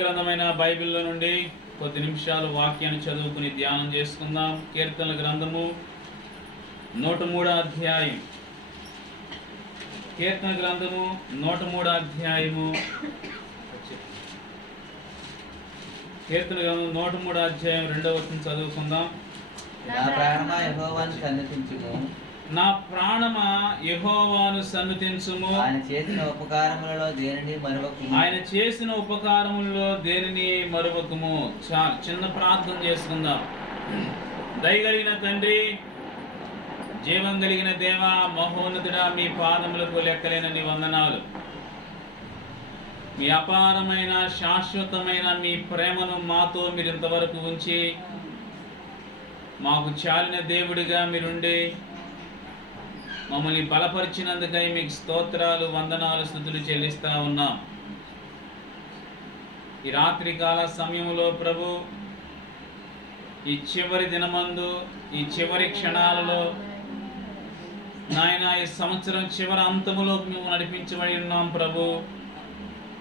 గ్రంథమైన బైబిల్లో నుండి కొద్ది నిమిషాలు వాక్యాన్ని చదువుకుని ధ్యానం చేసుకుందాం. కీర్తనల గ్రంథము 103 అధ్యాయం. కీర్తన గ్రంథము 103 అధ్యాయము. కీర్తన గ్రంథం 103 అధ్యాయం 2వ వచనం చదువుకుందాం. నా ప్రాణమా యెహోవాను సన్నిధించుము, నా ప్రాణమా యెహోవాను సన్నుతించుము. ఆయన చేసిన ఉపకారములలో దేనిని మరువకుము. ఆయన చేసిన ఉపకారములలో దేనిని మరువకుము. చిన్న ప్రార్థన చేసుకుందాం. దయగలిగిన తండ్రి, జీవం కలిగిన దేవ, మహోన్నతుడా, మీ పాదములకు లెక్కలేనన్ని వందనాలు. మీ అపారమైన శాశ్వతమైన మీ ప్రేమను మాతో మీరు ఇంతవరకు ఉంచి మాకు చాలిన దేవుడిగా మీరుండి మమ్మల్ని బలపరిచినందుకై మీకు స్తోత్రాలు, వందనాలు, స్తుతులు చెల్లిస్తూ ఉన్నాం. ఈ రాత్రికాల సమయంలో ప్రభు, ఈ చివరి దినమందు, ఈ చివరి క్షణాలలో నాయన, ఈ సంవత్సరం చివరి అంతములోకి మేము నడిపించబడి ఉన్నాం ప్రభు.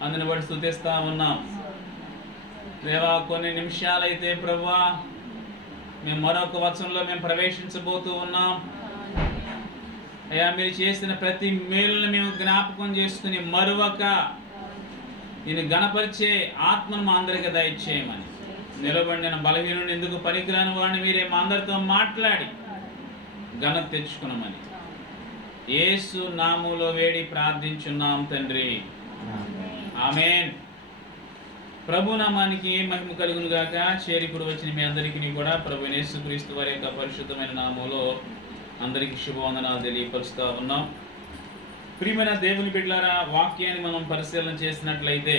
అందుని బట్టి స్తుతిస్తూ ఉన్నాం దేవా. కొన్ని నిమిషాలైతే ప్రభువా, మేము మరొక వచనంలో మేము ప్రవేశించబోతూ ఉన్నాం అయ్యా. మీరు చేసిన ప్రతి మేలుని మేము జ్ఞాపకం చేసుకుని మరొక నేను గణపరిచే ఆత్మను మా అందరికీ దయచేయమని, నిలబడిన బలహీనుని ఎందుకు పనికిరాని వాడిని మీరే మా అందరితో మాట్లాడి ఘనత తెచ్చుకున్నామని యేసు నామములో వేడి ప్రార్థించున్నాం తండ్రి, ఆమేన్. ప్రభు నామానికి మహిమ కలుగును గాక. చేరిప్పుడు వచ్చిన మీ అందరికీ కూడా ప్రభు యేసుక్రీస్తు వారి యొక్క పరిశుద్ధమైన నామములో అందరికీ శుభవందనాలు తెలియపరుస్తూ ఉన్నాం. ప్రియమైన దేవుని బిడ్డలారా, వాక్యాన్ని మనం పరిశీలన చేసినట్లయితే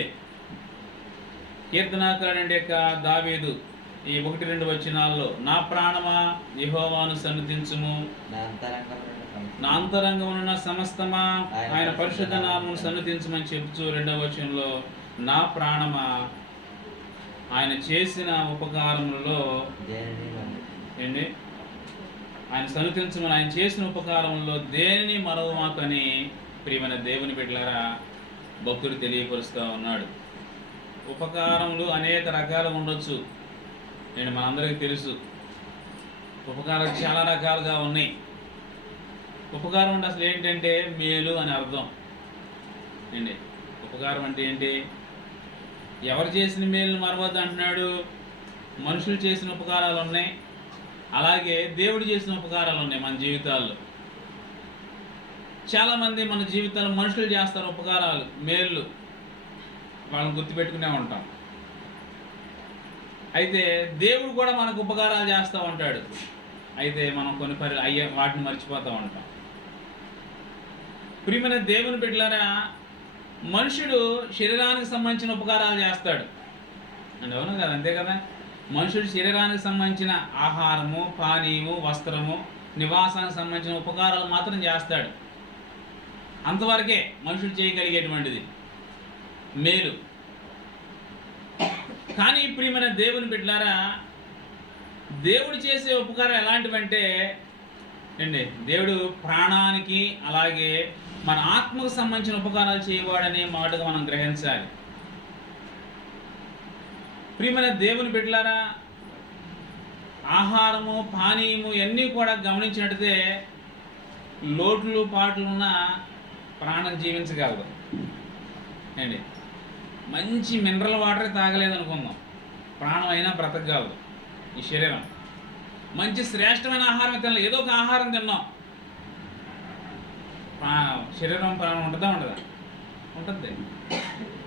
కీర్తనాకారుడి యొక్క దావీదు ఈ 1-2 వచనాల్లో నా ప్రాణమా యెహోవాను సన్నుతించుము, నా అంతరంగమున సమస్తమా ఆయన పరిశుద్ధ నామమును సన్నుతించమని చెబుతూ 2వ వచనంలో నా ప్రాణమా ఆయన చేసిన ఉపకారములలో ఏంటి ఆయన సన్నుతించమని, ఆయన చేసిన ఉపకారంలో దేనిని మరవమాకని ప్రియమైన దేవుని బిడ్డలారా భక్తుడు తెలియపరుస్తూ ఉన్నాడు. ఉపకారములు అనేక రకాలు ఉండొచ్చు. మనందరికీ తెలుసు, ఉపకారాలు చాలా రకాలుగా ఉన్నాయి. ఉపకారం అంటే అసలు ఏంటంటే మేలు అని అర్థం అండి. ఉపకారం అంటే ఏంటి? ఎవరు చేసిన మేలును మరవద్దు అంటున్నాడు. మనుషులు చేసిన ఉపకారాలు ఉన్నాయి, అలాగే దేవుడు చేసిన ఉపకారాలు ఉన్నాయి మన జీవితాల్లో. చాలామంది మన జీవితాల్లో మనుషులు చేస్తారు ఉపకారాలు, మేళ్ళు, వాళ్ళని గుర్తుపెట్టుకునే ఉంటాం. అయితే దేవుడు కూడా మనకు ఉపకారాలు చేస్తూ ఉంటాడు. అయితే మనం కొన్ని వాటిని మర్చిపోతూ ఉంటాం. ప్రియమైన దేవుని బిడ్డలారా, మనుషుడు శరీరానికి సంబంధించిన ఉపకారాలు చేస్తాడు అంటే అవును కదా, అంతే కదా. మనుషుడు శరీరానికి సంబంధించిన ఆహారము, పానీయము, వస్త్రము, నివాసానికి సంబంధించిన ఉపకారాలు మాత్రం చేస్తాడు. అంతవరకే మనుషుడు చేయగలిగేటువంటిది మేలు. కానీ ప్రియమైన దేవుని బిడ్డలారా, దేవుడు చేసే ఉపకారం ఎలాంటివంటే దేవుడు ప్రాణానికి అలాగే మన ఆత్మకు సంబంధించిన ఉపకారాలు చేయవాడనే మాటగా మనం గ్రహించాలి. ప్రియమైన దేవుని బిడ్డలారా, ఆహారము, పానీయము ఇవన్నీ కూడా గమనించినట్లయితే లోట్లు పాటలు ఉన్న ప్రాణం జీవించగలదు మంచి మినరల్ వాటర్ తాగలేదనుకుందాం, ప్రాణం అయినా బ్రతకగలదు. ఈ శరీరం మంచి శ్రేష్టమైన ఆహారం తినాలి, ఏదో ఒక ఆహారం తిన్నాం, శరీరం ప్రాణం ఉంటుందా ఉంటుంది.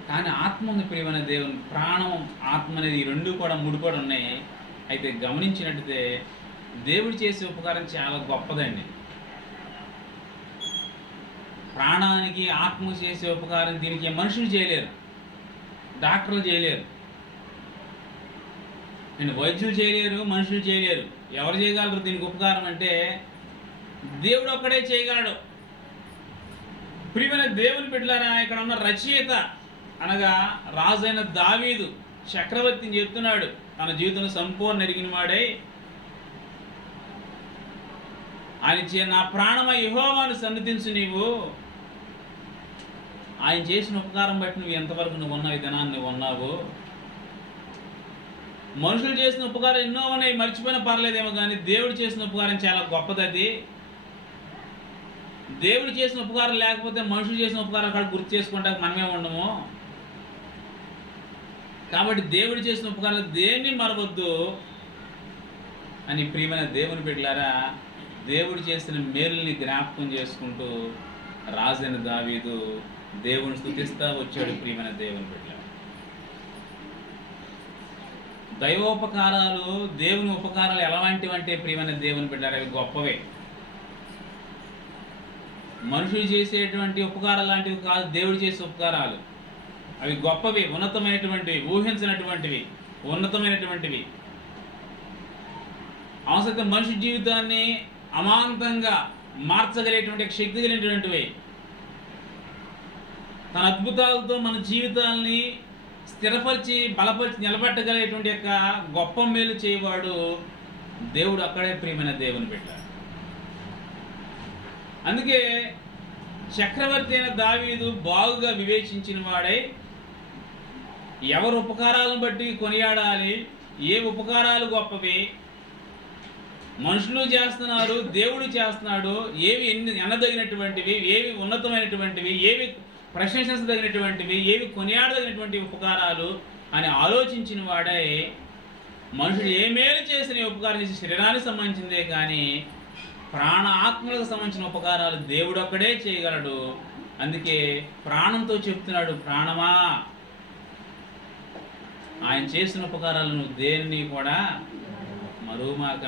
కానీ ఆత్మ ఉంది ప్రియమైన దేవుని, ప్రాణం ఆత్మ అనేది ఈ రెండు కూడా ముడిపడి ఉన్నాయి. అయితే గమనించినట్టయితే దేవుడు చేసే ఉపకారం చాలా గొప్పదండి. ప్రాణానికి ఆత్మ చేసే ఉపకారం దీనికి మనుషులు చేయలేరు, డాక్టర్లు చేయలేరు, వైద్యులు చేయలేరు, మనుషులు చేయలేరు. ఎవరు చేయగలరు దీనికి ఉపకారం అంటే దేవుడు ఒక్కడే చేయగలడు. ప్రియమైన దేవుని బిడ్డలారా, ఇక్కడ ఉన్న రచయిత అనగా రాజైన దావీదు చక్రవర్తిని చెప్తున్నాడు. తన జీవితంలో సంపూర్ణ ఎరిగిన వాడై ఆయన నా ప్రాణమా యెహోవాను సన్నిధించు, నీవు ఆయన చేసిన ఉపకారం బట్టి నువ్వు ఎంతవరకు నువ్వు ఉన్నావు, ఈ దినాన్ని నువ్వు ఉన్నావు. మనుషులు చేసిన ఉపకారం ఎన్నో ఉన్నాయి, మర్చిపోయినా పర్లేదేమో, కానీ దేవుడు చేసిన ఉపకారం చాలా గొప్పది. అది దేవుడు చేసిన ఉపకారం లేకపోతే మనుషులు చేసిన ఉపకారం అక్కడ గుర్తు చేసుకుంటాక మనమే ఉండము. కాబట్టి దేవుడు చేసిన ఉపకారాలు దేన్ని మరవద్దు అని ప్రియమైన దేవుని బిడ్డలారా, దేవుడు చేసిన మేలుని జ్ఞాపకం చేసుకుంటూ రాజైన దావీదు దేవుని స్తుతిస్తా వచ్చాడు. ప్రియమైన దేవుని బిడ్డలారా, దైవోపకారాలు, దేవుని ఉపకారాలు ఎలాంటివంటే ప్రియమైన దేవుని బిడ్డలారా, అవి గొప్పవే. మనుషులు చేసేటువంటి ఉపకారాలు లాంటివి కాదు దేవుడు చేసే ఉపకారాలు. అవి గొప్పవి, ఉన్నతమైనటువంటివి, ఊహించినటువంటివి, ఉన్నతమైనటువంటివి. అవసరం మనిషి జీవితాన్ని అమాంతంగా మార్చగలిగేటువంటి శక్తి కలిగినటువంటివి. తన అద్భుతాలతో మన జీవితాల్ని స్థిరపరిచి బలపరిచి నిలబెట్టగలిగేటువంటి యొక్క గొప్ప మేలు చేయవాడు దేవుడు. అక్కడే ప్రియమైన దేవుని పెట్టాడు. అందుకే చక్రవర్తి అయిన దావీదు బాగుగా వివేచించిన వాడై ఎవరు ఉపకారాలను బట్టి కొనియాడాలి, ఏ ఉపకారాలు గొప్పవి, మనుషులు చేస్తున్నారు, దేవుడు చేస్తున్నాడు, ఏవి ఎన్నదగినటువంటివి, ఏవి ఉన్నతమైనటువంటివి, ఏవి ప్రశంసించదగినటువంటివి, ఏవి కొనియాడదగినటువంటి ఉపకారాలు అని ఆలోచించిన వాడై మనుషుడు ఏ మేలు చేసిన ఉపకారం చేసి శరీరానికి సంబంధించిందే కానీ ప్రాణ ఆత్మలకు సంబంధించిన ఉపకారాలు దేవుడు ఒక్కడే చేయగలడు. అందుకే ప్రాణంతో చెప్తున్నాడు, ప్రాణమా ఆయన చేసిన ఉపకారాలను దేన్ని కూడా మరుమాక,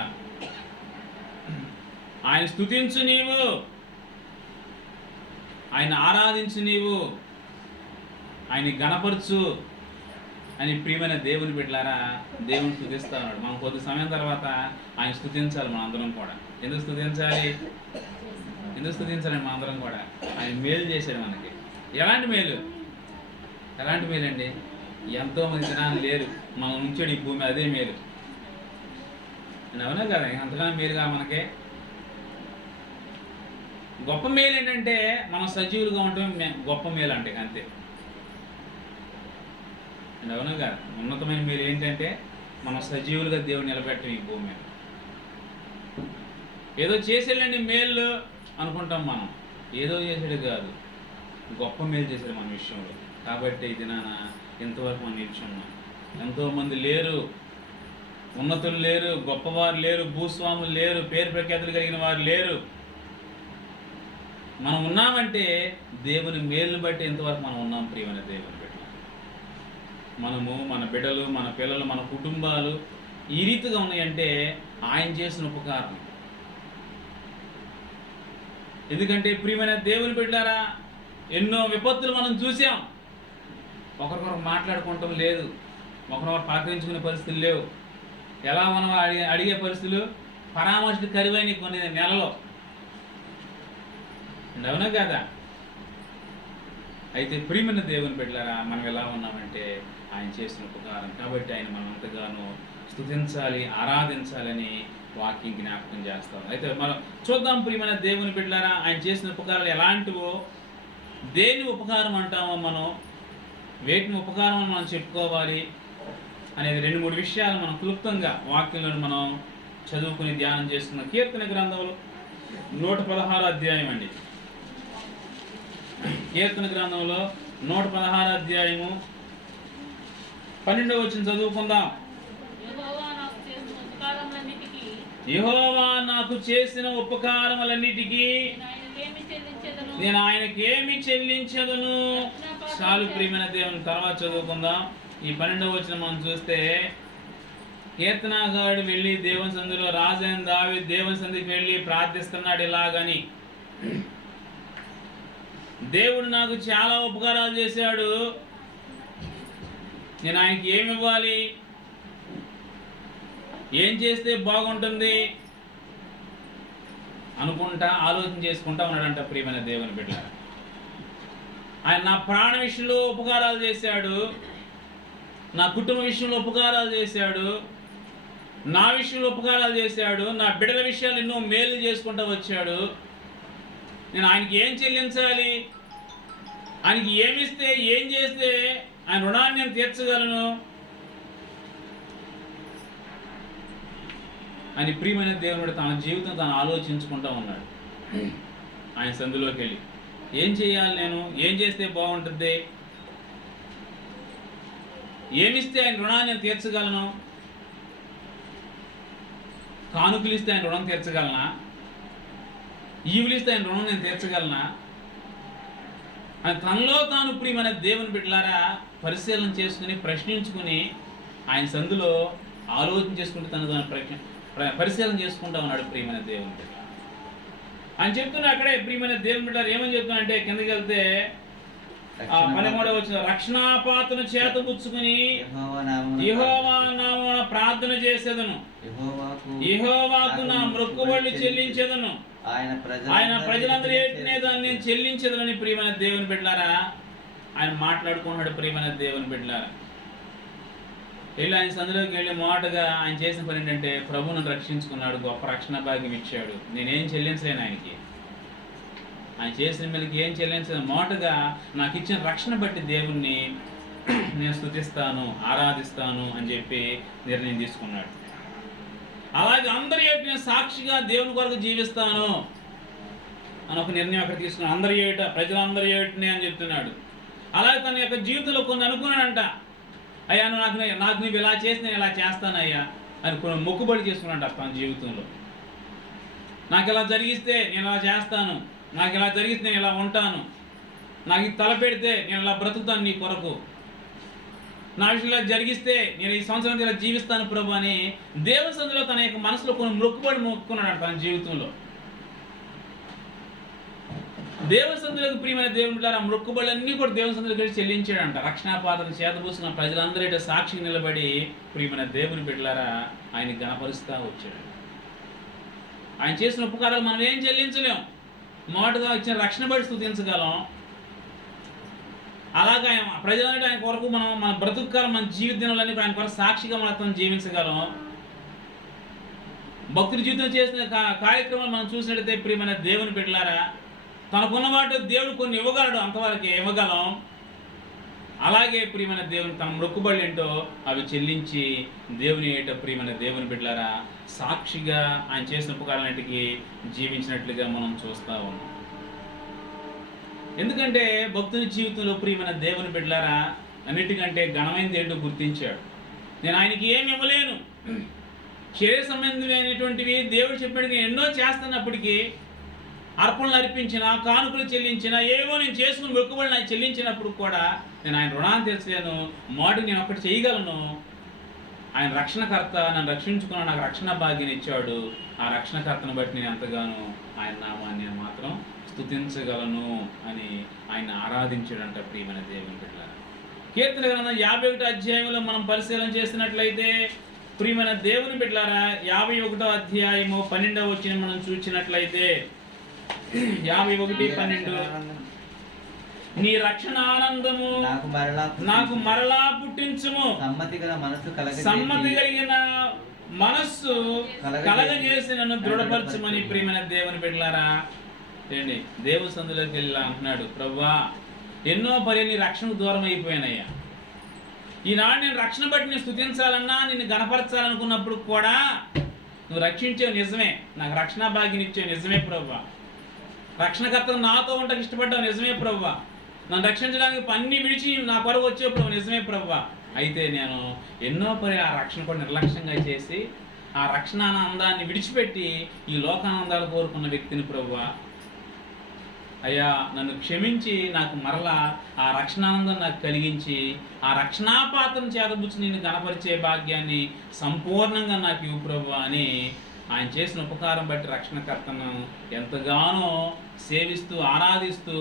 ఆయన స్తుతించు నీవు, ఆయన ఆరాధించు నీవు, ఆయన గణపరచు అని ప్రియమైన దేవుని బిడ్డలారా దేవుని స్తుతిస్తా ఉన్నాడు. మనం కొద్ది సమయం తర్వాత ఆయన స్తుతించాలి. మన అందరం కూడా ఎందుకు స్తుతించాలి? ఎందుకు స్తుతించాలి? మన అందరం కూడా ఆయన మేలు చేశాడు మనకి. ఎలాంటి మేలు? ఎలాంటి మేలు అండి? ఎంతోమంది జనాలు లేరు, మనం ఉంచాడు ఈ భూమి, అదే మేలు. అవునా కదా? అంతకన్నా మేలుగా మనకే గొప్ప మేలు ఏంటంటే మనం సజీవులుగా ఉండటమే గొప్ప మేలు అంటే, అంతే. అవునా కదా? ఉన్నతమైన మేలు ఏంటంటే మనం సజీవులుగా దేవుడు నిలబెట్టం ఈ భూమి మీద. ఏదో చేసేళ్ళండి మేలు అనుకుంటాం మనం, ఏదో చేసాడు కాదు, గొప్ప మేలు చేశాడు మన విషయంలో. కాబట్టి ఇది ఇంతవరకు మనం నిల్చున్నాం. ఎంతోమంది లేరు, ఉన్నతులు లేరు, గొప్పవారు లేరు, భూస్వాములు లేరు, పేరు ప్రఖ్యాతులు కలిగిన వారు లేరు. మనం ఉన్నామంటే దేవుని మేలుని బట్టి ఇంతవరకు మనం ఉన్నాం. ప్రియమైన దేవుని బిడ్డ, మనము, మన బిడ్డలు, మన పిల్లలు, మన కుటుంబాలు ఈ రీతిగా ఉన్నాయంటే ఆయన చేసిన ఉపకారం. ఎందుకంటే ప్రియమైన దేవుని బిడ్డలారా, ఎన్నో విపత్తులు మనం చూసాం. ఒకరికొకరు మాట్లాడుకోవటం లేదు, ఒకరికొకరు పలకరించుకునే పరిస్థితులు లేవు. ఎలా మనం అడిగే పరిస్థితులు, పరామర్శలు కరువైన కొన్ని నెలలో. అవునా కదా? అయితే ప్రియమైన దేవుని బిడ్డలారా, మనం ఎలా ఉన్నామంటే ఆయన చేసిన ఉపకారం. కాబట్టి ఆయన మనం ఎంతగానో స్తుతించాలి, ఆరాధించాలని వాక్యం జ్ఞాపకం చేస్తాం. అయితే మనం చూద్దాం ప్రియమైన దేవుని బిడ్డలారా, ఆయన చేసిన ఉపకారాలు ఎలాంటివో, దేని ఉపకారం అంటామో, మనం వేటిని ఉపకారం అని మనం చెప్పుకోవాలి అనేది 2-3 విషయాలు మనం క్లుప్తంగా వాక్యంలో మనం చదువుకుని ధ్యానం చేసుకున్న కీర్తన గ్రంథంలో 116 అధ్యాయం అండి. కీర్తన గ్రంథంలో 116 అధ్యాయము 12వ వచనం చదువుకుందాం. యెహోవా నాకు చేసిన ఉపకారములన్నిటికీ నేను ఆయనకేమి చెల్లించదును. చాలు ప్రియమైన దేవుని. తర్వాత చదువుకుందాం. ఈ 12వ వచనం మనం చూస్తే, కీర్తనాగారుడు వెళ్ళి దేవుని సంధిలో, రాజైన దావీదు దేవుని సంధికి వెళ్ళి ప్రార్థిస్తున్నాడు ఇలాగని, దేవుడు నాకు చాలా ఉపకారాలు చేశాడు, నేను ఆయనకి ఏమి ఇవ్వాలి, ఏం చేస్తే బాగుంటుంది అనుకుంటా ఆలోచన చేసుకుంటా ఉన్నాడంట ప్రియమైన దేవుని బిడ్డ. ఆయన నా ప్రాణ విషయంలో ఉపకారాలు చేశాడు, నా కుటుంబ విషయంలో ఉపకారాలు చేశాడు, నా విషయంలో ఉపకారాలు చేశాడు, నా బిడ్డల విషయాలు ఎన్నో మేలు చేసుకుంటూ వచ్చాడు. నేను ఆయనకి ఏం చెల్లించాలి, ఆయనకి ఏమిస్తే, ఏం చేస్తే ఆయన రుణాన్ని నేను తీర్చగలను అని ప్రియమైన దేవుడు తన జీవితం తను ఆలోచించుకుంటూ ఉన్నాడు. ఆయన సందులోకి వెళ్ళి ఏం చేయాలి, నేను ఏం చేస్తే బాగుంటుంది, ఏమిస్తే ఆయన రుణాన్ని నేను తీర్చగలను, కానుకలు ఇస్తే ఆయన రుణం తీర్చగలనా, ఈవులిస్తే ఆయన రుణం నేను తీర్చగలనా అని తనలో తాను ప్రియమైన దేవుని బిడ్డలారా పరిశీలన చేసుకుని ప్రశ్నించుకుని ఆయన సందులో ఆలోచన చేసుకుంటూ తను పరిశీలన చేసుకుంటా ఉన్నాడు ప్రియమైన దేవుని బిడ్డ. ఆయన చెప్తున్నా అక్కడే ప్రియమైన దేవుని బిడ్డ ఏమని చెప్తున్నా అంటే కిందకి వెళ్తే 13వ వచనం, రక్షణాపాత్రను చేతపుచ్చుకుని యెహోవా నామమున ప్రార్థన చేసేదను, యెహోవాకు నా మొక్కుబడులు చెల్లించేదను, ఆయన ప్రజలందరూ ఏటినే దాన్ని నేను చెల్లించేదనని ప్రియమైన దేవుని బిడ్డలారా ఆయన మాట్లాడుకున్నాడు. ప్రియమైన దేవుని బిడ్డలారా వెళ్ళి ఆయన సందులోకి వెళ్ళి మాటగా ఆయన చేసిన పని ఏంటంటే ప్రభువును రక్షించుకున్నాడు, గొప్ప రక్షణ భాగ్యం ఇచ్చాడు. నేనేం చెల్లించలేను ఆయనకి, ఆయన చేసిన మీదకి ఏం చెల్లించలేను, మాటగా నాకు ఇచ్చిన రక్షణ బట్టి దేవుణ్ణి నేను స్తుతిస్తాను, ఆరాధిస్తాను అని చెప్పి నిర్ణయం తీసుకున్నాడు. అలాగే అందరి ఏటి నేను సాక్షిగా దేవుని కొరకు జీవిస్తాను అని ఒక నిర్ణయం అక్కడ తీసుకున్నాడు. అందరి ఏట, ప్రజలందరి ఏటినే అని చెప్తున్నాడు. అలాగే తన యొక్క జీవితంలో కొన్ని అనుకున్నాడంట, అయ్యా నాకు నువ్వు ఇలా చేసి నేను ఇలా చేస్తానయ్యా అని కొన్ని మొక్కుబడి చేసుకున్నాడు తన జీవితంలో. నాకు ఇలా జరిగిస్తే నేను ఇలా చేస్తాను, నాకు ఇలా జరిగిస్తే నేను ఇలా ఉంటాను, నాకు ఇది తలపెడితే నేను ఇలా బ్రతుకుతాను నీ కొరకు, నా విషయంలో జరిగిస్తే నేను ఈ సంవత్సరం ఇలా జీవిస్తాను ప్రభు అని దేవుని సందులో తన యొక్క మనసులో కొన్ని మొక్కుబడి మొక్కుకున్నాడు తన జీవితంలో. దేవుని సందులకు ప్రియమైన దేవుని బిడ్డలారా మొక్కుబడులన్నీ కూడా దేవుని సందులోకి చెల్లించాడంట. రక్షణాపాత్రను చేతబూసిన ప్రజలందరూ సాక్షిగా నిలబడి ప్రియమైన దేవుని బిడ్డలారా ఆయన గణపరుస్తూ వచ్చాడు. ఆయన చేసిన ఉపకారాలు మనం ఏం చెల్లించలేం, మొదటగా ఇచ్చిన రక్షణ బట్టి స్తుతించగలం. అలాగే ఆయన ప్రజలంటే ఆయన కొరకు మనం మన బ్రతుకుకాలం మన జీవిత దినాలన్నీ ఆయన కొరకు సాక్షిగా మనం జీవించగలం. భక్తుల జీవితం చేసిన కార్యక్రమాలు మనం చూసినట్టయితే ప్రియమైన దేవుని బిడ్డలారా తనకున్న వాటి దేవుడు కొన్ని ఇవ్వగలడు, అంతవరకు ఇవ్వగలం. అలాగే ప్రియమైన దేవుని తన మొక్కుబడులు ఏంటో అవి చెల్లించి దేవుని ఏట ప్రియమైన దేవుని బిడ్డలారా సాక్షిగా ఆయన చేసిన ఉపకారాలన్నిటికీ జీవించినట్లుగా మనం చూస్తూ ఉన్నాం. ఎందుకంటే భక్తుని జీవితంలో ప్రియమైన దేవుని బిడ్డలారా అన్నిటికంటే ఘనమైనది ఏంటో గుర్తించాడు. నేను ఆయనకి ఏమి ఇవ్వలేను, శరీర సంబంధమైనటువంటివి దేవుడు చెప్పాడు ఎన్నో చేస్తున్నప్పటికీ అర్పణలు అర్పించిన, కానుకలు చెల్లించిన, ఏవో నేను చేసుకుని మొక్కుబడి నాకు చెల్లించినప్పుడు కూడా నేను ఆయన రుణాన్ని తెచ్చలేను, మాటికి నేను ఒకటి చేయగలను. ఆయన రక్షణకర్త, నన్ను రక్షించుకున్న నాకు రక్షణ భాగ్యాన్ని ఇచ్చాడు. ఆ రక్షణకర్తను బట్టి నేను ఎంతగానో ఆయన నామాన్ని మాత్రం స్తుతించగలను అని ఆయన ఆరాధించాడంట ప్రియమైన దేవుని బిడ్డలారా. కీర్తన గ్రంథం 51వ అధ్యాయంలో మనం పరిశీలన చేసినట్లయితే ప్రియమైన దేవుని బిడ్డలారా 51వ అధ్యాయము 12వ వచనం మనం చూసినట్లయితే 51:12 నీ రక్షణ ఆనందము నాకు మరలా పుట్టించుము, సమ్మతి కలిగిన మనస్సు కలగజేసి నన్ను దృఢపరచుమని ప్రియమైన దేవుని బిడ్డలారా ఏంటి దేవుని సందులోకి వెళ్ళి అంటున్నాడు, ప్రభువా ఎన్నో పరి నీ రక్షణకు దూరం అయిపోయానయ్యా, ఈనాడు నేను రక్షణ బట్టి నేను స్తుతించాలన్నా నిన్ను గణపరచాలనుకున్నప్పుడు కూడా నువ్వు రక్షించేవి నిజమే, నాకు రక్షణ భాగ్యం ఇచ్చేవి నిజమే ప్రభువా, రక్షణకర్తను నాతో ఉండక ఇష్టపడ్డావు నిజమే ప్రభువా, నన్ను రక్షించడానికి అన్ని విడిచి నా కొరకు వచ్చే ప్రభు నిజమే ప్రభువా. అయితే నేను ఎన్నో పరి ఆ రక్షణ కూడా నిర్లక్ష్యంగా చేసి ఆ రక్షణ ఆనందాన్ని విడిచిపెట్టి ఈ లోకానందాలు కోరుకున్న వ్యక్తిని ప్రభువా, అయ్యా నన్ను క్షమించి నాకు మరలా ఆ రక్షణానందం నాకు కలిగించి ఆ రక్షణాపాత్రను చేతబుచ్చి నేను గణపరిచే భాగ్యాన్ని సంపూర్ణంగా నాకు ఇవ్వు ప్రభువా అని ఆయన చేసిన ఉపకారం బట్టి రక్షణకర్తను ఎంతగానో సేవిస్తూ ఆరాధిస్తూ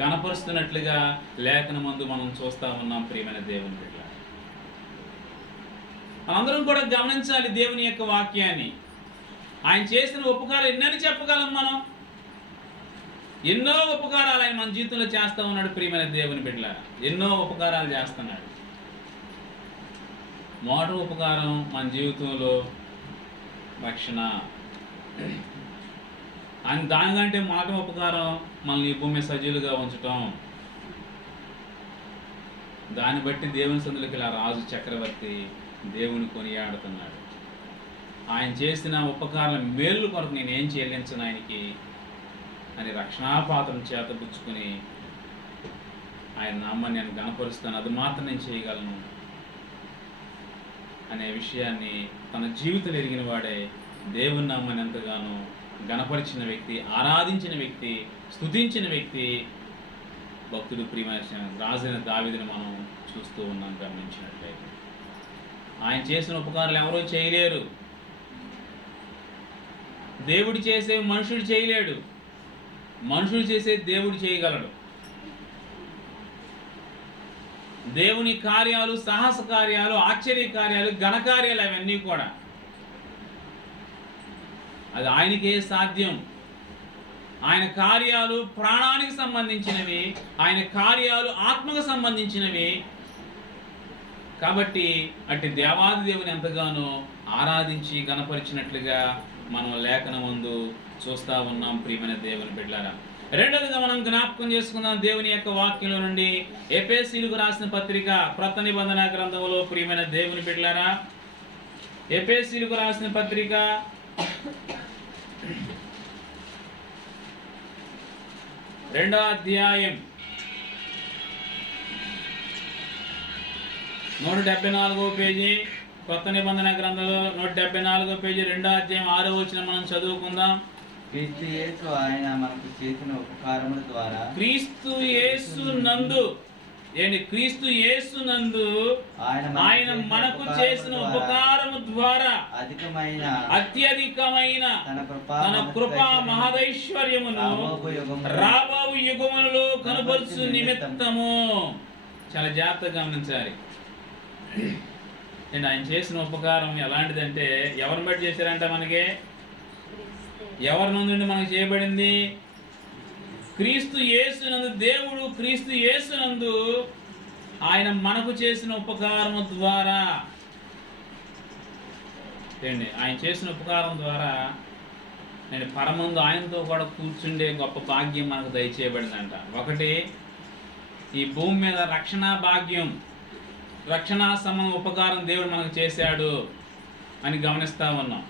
గణపరుస్తున్నట్లుగా లేఖనమందు మనం చూస్తూ ఉన్నాం ప్రియమైన దేవుని బిడ్డ. మనందరం కూడా గమనించాలి దేవుని యొక్క వాక్యాన్ని. ఆయన చేసిన ఉపకారం ఎన్నని చెప్పగలం మనం, ఎన్నో ఉపకారాలు ఆయన మన జీవితంలో చేస్తూ ఉన్నాడు ప్రియమైన దేవుని బిడ్డలారా, ఎన్నో ఉపకారాలు చేస్తున్నాడు. మొదటి ఉపకారం మన జీవితంలో రక్షణ, అని దానికంటే మొదటి ఉపకారం మనల్ని ఈ భూమి సజీలుగా ఉంచటం. దాన్ని బట్టి దేవుని సందులోకి ఇలా రాజు చక్రవర్తి దేవుని కొనియాడుతున్నాడు. ఆయన చేసిన ఉపకారాల మేలు కొరకు నేనేం చెల్లించను ఆయనకి అని రక్షణాపాత్రం చేతపుచ్చుకుని ఆయన నామాన్ని నేను గణపరుస్తాను, అది మాత్రం నేను చేయగలను అనే విషయాన్ని తన జీవితం ఎరిగిన వాడే దేవుని నామాన్ని ఎంతగానో గణపరిచిన వ్యక్తి, ఆరాధించిన వ్యక్తి, స్తుతించిన వ్యక్తి భక్తుడు ప్రియమైన రాజైన దావీదుని మనం చూస్తూ ఉన్నాం. గమనించినట్లయితే ఆయన చేసిన ఉపకారాలు ఎవరో చేయలేరు. దేవుడు చేసే మనుషుడు చేయలేడు, మనుషుడు చేసే దేవుడు చేయగలడు. దేవుని కార్యాలు, సాహస కార్యాలు, ఆశ్చర్య కార్యాలు, ఘనకార్యాలు అవన్నీ కూడా అది ఆయనకే సాధ్యం. ఆయన కార్యాలు ప్రాణానికి సంబంధించినవి, ఆయన కార్యాలు ఆత్మకు సంబంధించినవి. కాబట్టి అట్టి దేవాది దేవుని ఎంతగానో ఆరాధించి గణపరిచినట్లుగా మనం లేఖనం ముందు చూస్తూ ఉన్నాం. ప్రియమైన దేవుని బిడ్డలారా, రెండవదిగా మనం జ్ఞాపకం చేసుకుందాం దేవుని యొక్క వాక్యంలో నుండి ఎఫెసీయులకు రాసిన పత్రిక క్రొత్త నిబంధన గ్రంథంలో. ప్రియమైన దేవుని బిడ్డలారా, ఎఫెసీయులకు రాసిన పత్రిక 2వ అధ్యాయం 174వ పేజీ, కొత్త నిబంధన గ్రంథంలో 174వ పేజీ 2వ అధ్యాయం 6వ వచనం మనం చదువుకుందాం. క్రీస్తు యేసు ఆయన మనకు చేసిన ఉపకారముల ద్వారా, క్రీస్తు యేసు నందు క్రీస్తు యేసు నందు ఆయన మనకు చేసిన ఉపకారము ద్వారా అత్యధికమైన తన కృపా మహదైశ్వర్యమును రాబో యుగములలో కనపరుచు నిమిత్తము. చాలా జాగ్రత్తగా గమనించాలి. ఆయన చేసిన ఉపకారం ఎలాంటిదంటే ఎవరిని బట్టి చేశారంట? మనకి ఎవరి నుండి మనకు చేయబడింది? క్రీస్తు యేసునందు. దేవుడు క్రీస్తు యేసునందు ఆయన మనకు చేసిన ఉపకారం ద్వారా ఆయన చేసిన ఉపకారం ద్వారా నేను పరమందు ఆయనతో కూడా కూర్చుండే గొప్ప భాగ్యం మనకు దయచేయబడిందంట. ఒకటి, ఈ భూమి మీద రక్షణ భాగ్యం, రక్షణ సమ ఉపకారం దేవుడు మనకు చేశాడు అని గమనిస్తూ ఉన్నాం.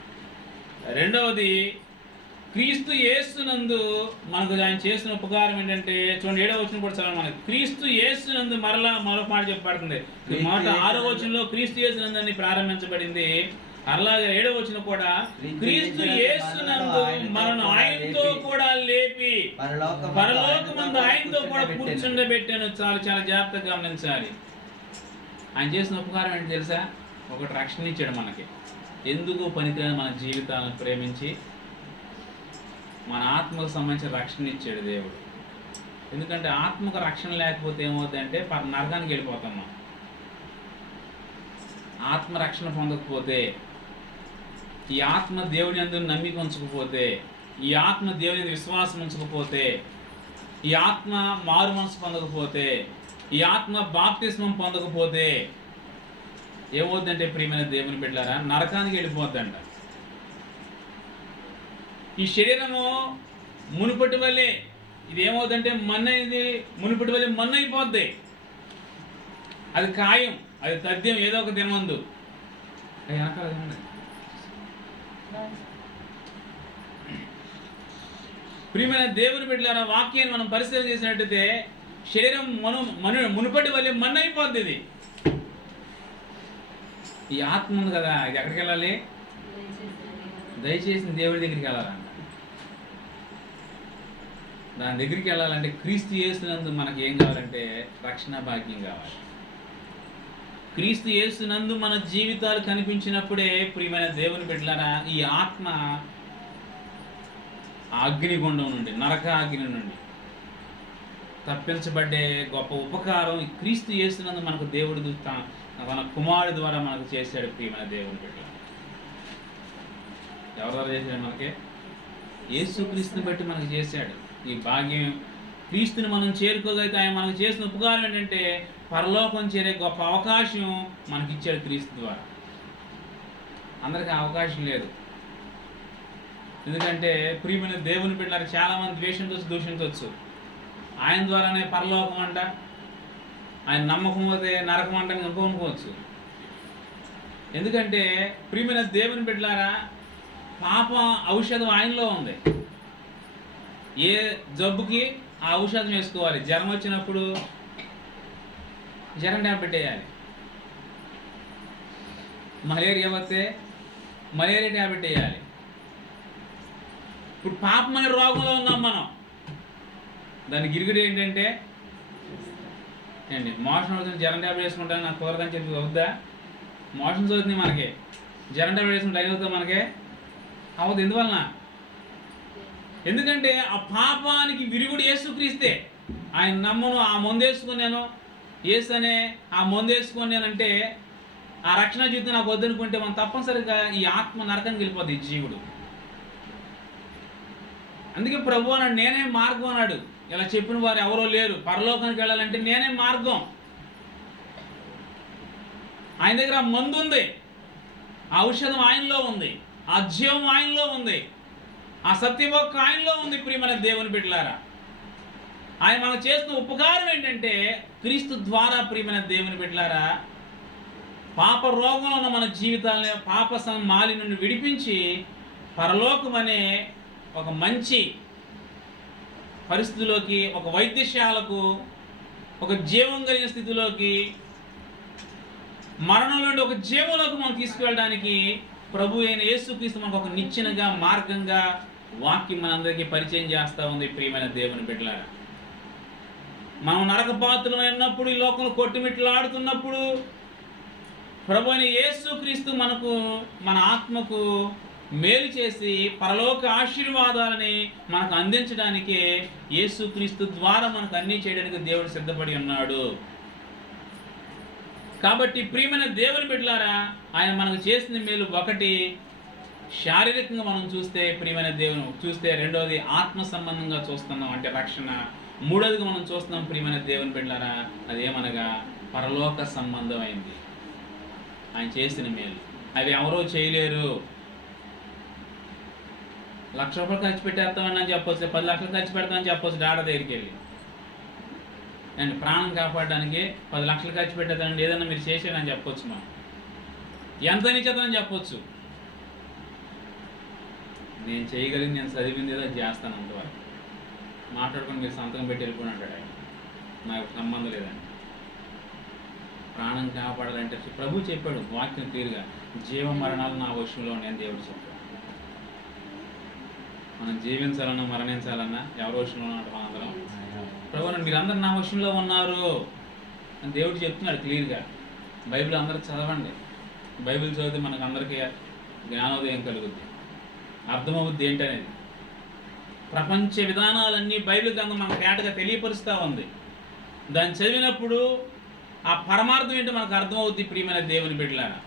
రెండవది, క్రీస్తు యేసునందు మనకు ఆయన చేసిన ఉపకారం ఏంటంటే, చూడండి 7వ వచనం కూడా చదవండి. మనకి క్రీస్తు యేసునందు మరొక మాట చెప్పబడుతుంది. మాట 6వ వచనంలో క్రీస్తు యేసునందు అని ప్రారంభించబడింది. అలాగే 7వ వచనం కూడా క్రీస్తు యేసునందు మనను ఆయనతో కూడా లేపి పరలోకమందు ఆయనతో కూడా కూర్చుండబెట్టాను. చాలా చాలా జాగ్రత్తగా గమనించాలి. ఆయన చేసిన ఉపకారం ఏంటి తెలుసా? ఒకటి, రక్షణ ఇచ్చాడు మనకి. ఎందుకు పనికిరాని మన జీవితాలను ప్రేమించి మన ఆత్మకు సంబంధించిన రక్షణ ఇచ్చాడు దేవుడు. ఎందుకంటే ఆత్మకు రక్షణ లేకపోతే ఏమవుతుందంటే నరకానికి వెళ్ళిపోతాం. మనం ఆత్మ రక్షణ పొందకపోతే, ఈ ఆత్మ దేవుని యందు నమ్మిక ఉంచకపోతే, ఈ ఆత్మ దేవుని యందు విశ్వాసం ఉంచకపోతే, ఈ ఆత్మ మారు మనసు పొందకపోతే, ఈ ఆత్మ బాప్తిస్మం పొందకపోతే ఏమవుద్దంటే ప్రియమైన దేవుని బిడ్డలారా, నరకానికి వెళ్ళిపోద్దంట. ఈ శరీరము మునుపటి వల్లే ఇది ఏమవుతుందంటే మన్నది మునుపటి వల్లే మన్ను అయిపోద్ది. అది ఖాయం, అది తథ్యం. ఏదో ఒక దినమందు ప్రియమైన దేవుని బిడ్డలారా, వాక్యాన్ని మనం పరిశీలన చేసినట్టయితే శరీరం మునుపటి వల్లే మన్ను అయిపోద్ది. ఇది ఈ ఆత్మ ఉంది కదా, ఇది ఎక్కడికి వెళ్ళాలి? దయచేసి దేవుడి దగ్గరికి వెళ్ళాలంట. దాని దగ్గరికి వెళ్ళాలంటే క్రీస్తు యేసునందు మనకి ఏం కావాలంటే రక్షణ భాగ్యం కావాలి. క్రీస్తు యేసునందు మన జీవితాలు కనిపించినప్పుడే ప్రియమైన దేవుని బిడ్డలారా, ఈ ఆత్మ అగ్నిగుండం నుండి, నరక అగ్ని నుండి తప్పించబడ్డే గొప్ప ఉపకారం ఈ క్రీస్తు యేసునందు మనకు దేవుడు తన కుమారుడి ద్వారా మనకు చేశాడు. ప్రియమైన దేవుని బిడ్డ ఎవరి ద్వారా చేశాడు? మనకి యేసు క్రీస్తుని బట్టి మనకు చేశాడు ఈ భాగ్యం. క్రీస్తుని మనం చేరుకోగలిగితే ఆయన మనకు చేసిన ఉపకారం ఏంటంటే పరలోకం చేరే గొప్ప అవకాశం మనకిచ్చాడు క్రీస్తు ద్వారా. అందరికీ అవకాశం లేదు. ఎందుకంటే ప్రియమైన దేవుని బిడ్డలారా, చాలామంది ద్వేషంతో దూషించవచ్చు. ఆయన ద్వారానే పరలోకం అంట, ఆయన నమ్మకం పోతే నరకం అంట అనుకోవచ్చు. ఎందుకంటే ప్రియమైన దేవుని బిడ్డలారా, పాప ఔషధం ఆయనలో ఉంది. ఏ జబ్బుకి ఆ ఔషధం వేసుకోవాలి. జ్వరం వచ్చినప్పుడు జ్వరం ట్యాబ్లెట్ వేయాలి. మలేరియా వస్తే మలేరియా ట్యాబ్లెట్ వేయాలి. ఇప్పుడు పాపం అనే రోగంలో ఉన్నాం మనం. దాని గిరిగిడి ఏంటంటే మోషన్ అవుతుంది, జ్వరం ట్యాబ్లెట్ వేసుకుంటాను నాకు కుదరదని చెప్పి అవుద్దా? మోషన్స్ అవుతుంది మనకి, జ్వరం ట్యాబ్లెట్ వేసుకుంటే లైన్ అవుతుంది మనకి అవ్వదు. ఎందువలన? ఎందుకంటే ఆ పాపానికి విరుగుడు యేసుక్రీస్తే. ఆయన నమ్మను, ఆ మందు వేసుకున్నాను, యేసు అనే ఆ మందు వేసుకున్నానంటే ఆ రక్షణ జీవితం నాకు వద్దనుకుంటే మనం తప్పనిసరిగా ఈ ఆత్మ నరకానికి వెళ్ళిపోద్ది ఈ జీవుడు. అందుకే ప్రభు అన్నాడు, నేనే మార్గం అన్నాడు. ఇలా చెప్పిన వారు ఎవరో లేరు. పరలోకానికి వెళ్ళాలంటే నేనే మార్గం. ఆయన దగ్గర ఆ మందు ఉంది, ఆ ఔషధం ఆయనలో ఉంది, ఆ జీవం ఆయనలో ఉంది, ఆ సత్యవాక్కు ఆయనలో ఉంది. ప్రియమైన దేవుని బిడ్డలారా, ఆయన మనం చేస్తున్న ఉపకారం ఏంటంటే క్రీస్తు ద్వారా ప్రియమైన దేవుని బిడ్డలారా పాప రోగంలో ఉన్న మన జీవితాలని పాప మాలి నుండి విడిపించి పరలోకం అనే ఒక మంచి పరిస్థితిలోకి, ఒక వైద్యశాలకు, ఒక జీవం కలిగిన స్థితిలోకి, మరణం నుండి ఒక జీవంలోకి మనం తీసుకువెళ్ళడానికి ప్రభు అయిన యేసుక్రీస్తు మనకు ఒక నిచ్చెనగా, మార్గంగా వాక్యం మనందరికీ పరిచయం చేస్తూ ఉంది. ప్రియమైన దేవుని బిడ్డలారా, మనం నరకపాత్రమైనప్పుడు, ఈ లోకంలో కొట్టుమిట్లాడుతున్నప్పుడు ప్రభు అయిన యేసుక్రీస్తు మనకు, మన ఆత్మకు మేలు చేసి పరలోక ఆశీర్వాదాలని మనకు అందించడానికి యేసుక్రీస్తు ద్వారా మనకు అన్నీ చేయడానికి దేవుడు సిద్ధపడి ఉన్నాడు. కాబట్టి ప్రియమైన దేవుని బిడ్డలారా, ఆయన మనకు చేసిన మేలు ఒకటి శారీరకంగా మనం చూస్తే, ప్రియమైన దేవుని చూస్తే, రెండోది ఆత్మ సంబంధంగా చూస్తున్నాం అంటే రక్షణ, మూడోదిగా మనం చూస్తున్నాం ప్రియమైన దేవుని బిడ్డలారా అదేమనగా పరలోక సంబంధమైంది ఆయన చేసిన మేలు. అవి ఎవరో చేయలేరు. 1,00,000 రూపాయలు ఖర్చు పెట్టేస్తామని చెప్పొచ్చు, 10 లక్షలు ఖర్చు పెడతామని చెప్పొచ్చు డాక్టర్ దగ్గరికి వెళ్ళి. అండ్ ప్రాణం కాపాడడానికి 10 లక్షలు ఖర్చు పెట్టేదాన్ని ఏదన్నా మీరు చేసేదని చెప్పొచ్చు, మనం ఎంత నిశ్చితని చెప్పొచ్చు. నేను చేయగలిగింది, నేను చదివింది ఏదో చేస్తాను అంతవరకు. మాట్లాడుకొని మీరు సంతకం పెట్టి వెళ్ళిపోయి అంటాడు ఆయన, నాకు సంబంధం లేదని. ప్రాణం కాపాడాలంటే ప్రభు చెప్పాడు వాక్యం క్లియర్గా, జీవ మరణాలు నా వశంలో నేను దేవుడు చెప్పాడు. మనం జీవించాలన్నా మరణించాలన్నా ఎవరి వశంలో ఉన్నట్టు మనందరం ప్రభు మీరందరూ నా వశంలో ఉన్నారు అని దేవుడు చెప్తున్నాడు క్లియర్గా. బైబిల్ అందరూ చదవండి. బైబిల్ చదివితే మనకు అందరికీ జ్ఞానోదయం కలుగుద్ది, అర్థమవుద్ది ఏంటనేది. ప్రపంచ విధానాలన్నీ బైబిల్ గ్రంథం మనకు తేటగా తెలియపరుస్తూ ఉంది. దాన్ని చదివినప్పుడు ఆ పరమార్థం ఏంటో మనకు అర్థమవుద్ది ప్రియమైన దేవుని బిడ్డలారా.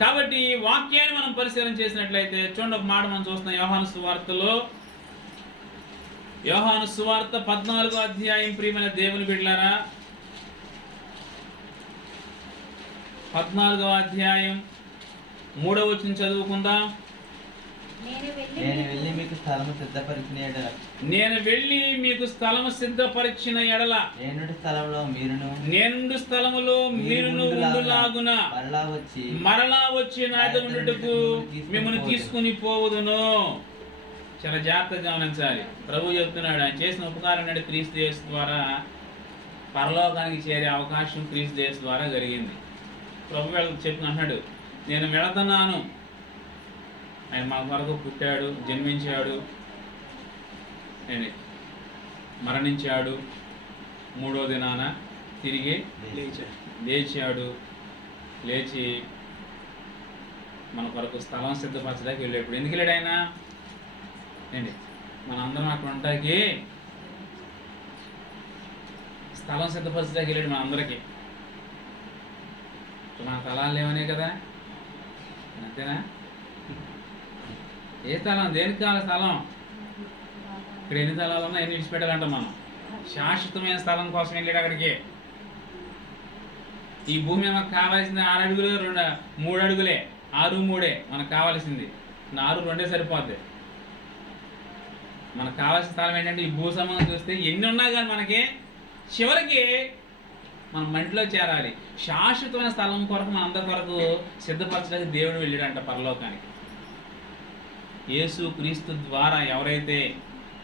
కాబట్టి వాక్యాన్ని మనం పరిశీలన చేసినట్లయితే చూడండి, ఒక మాట మనం చూస్తున్నాం యోహాను సువార్తలో, యోహాను సువార్త 14వ అధ్యాయం ప్రియమైన దేవుని బిడ్డలారా, 14వ అధ్యాయం 3వ వచనం చదువుకుందాం. నేను వెళ్ళి మీకు స్థలము సిద్ధపరిచిన ఎడల, నేను వెళ్ళి మీకు స్థలము సిద్ధపరిచిన ఎడల, నేనుండు స్థలములో మీరును ఉండులాగున మరలా వచ్చి నా ఎదుట ఉండుటకు మిమ్మల్ని తీసుకుని పోవుదును. చాలా జాగ్రత్తగా గమనించాలి. ప్రభు చెప్తున్నాడు ఆయన చేసిన ఉపకారం అంటే క్రీస్తు యేసు ద్వారా పరలోకానికి చేరే అవకాశం క్రీస్తు యేసు ద్వారా జరిగింది. ప్రభు చెప్తున్నాడు, నేను వెళుతున్నాను. ఆయన మన వరకు పుట్టాడు, జన్మించాడు, మరణించాడు, 3వ దినాన తిరిగి లేచాడు. లేచి మన కొరకు స్థలం సిద్ధపరచడానికి వెళ్ళాడు. ఎందుకు వెళ్ళాడు ఆయన? మనందరం అక్కడ ఉంటాకి స్థలం సిద్ధపరచడానికి వెళ్ళాడు మనందరికీ. మన స్థలాలు లేవనే కదా, అంతేనా? ఏ స్థలం? దేనికి కావాలి స్థలం? ఇక్కడ ఎన్ని స్థలాలు ఉన్నా ఎన్ని విడిచిపెట్టాలంట మనం. శాశ్వతమైన స్థలం కోసం వెళ్ళాడు అక్కడికి. ఈ భూమి మనకు కావాల్సింది 6 అడుగులు 3 అడుగులే, 6, 3 మనకు కావాల్సింది. 4, 2 సరిపోద్ది. మనకు కావాల్సిన స్థలం ఏంటంటే ఈ భూ సంబంధం చూస్తే ఎన్ని ఉన్నా కానీ మనకి చివరికి మనం మంటిలో చేరాలి. శాశ్వతమైన స్థలం కొరకు మనందరి కొరకు సిద్ధపరచడానికి దేవుడు వెళ్ళాడంట పరలోకానికి. యేసు క్రీస్తు ద్వారా ఎవరైతే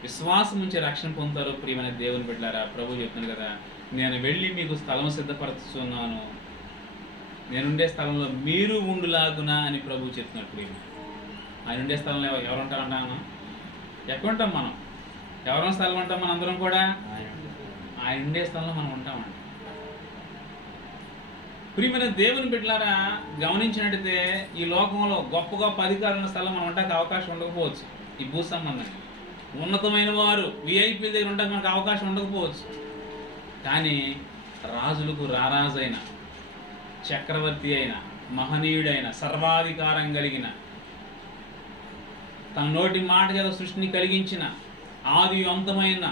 విశ్వాసం నుంచి రక్షణ పొందుతారో ప్రియమైన దేవుని బిడ్డలారా, ప్రభు చెప్తున్నాడు కదా, నేను వెళ్ళి మీకు స్థలం సిద్ధపరుస్తున్నాను, నేనుండే స్థలంలో మీరు ఉండులాగునా అని ప్రభు చెప్తున్నాడు. ప్రియమైన ఆయన ఉండే స్థలంలో ఎవరు ఉంటారంటామా? ఎక్కడ ఉంటాం మనం? ఎవరైనా స్థలం ఉంటాం మనం అందరం కూడా? ఆయన ఉండే స్థలంలో మనం ఉంటామండి. ప్రియమైన దేవుని బిడ్డలారా, గమనించినట్టయితే ఈ లోకంలో గొప్ప గొప్ప అధికారుల స్థలం మనం ఉండడానికి అవకాశం ఉండకపోవచ్చు. ఈ భూ సంబంధంగా ఉన్నతమైన వారు విఐపీల దగ్గర ఉండడానికి మనకు అవకాశం ఉండకపోవచ్చు. కానీ రాజులకు రారాజు అయిన, చక్రవర్తి అయిన, మహనీయుడైన, సర్వాధికారం కలిగిన, తన నోటి మాట చేత సృష్టిని కలిగించిన, ఆది అంతమైన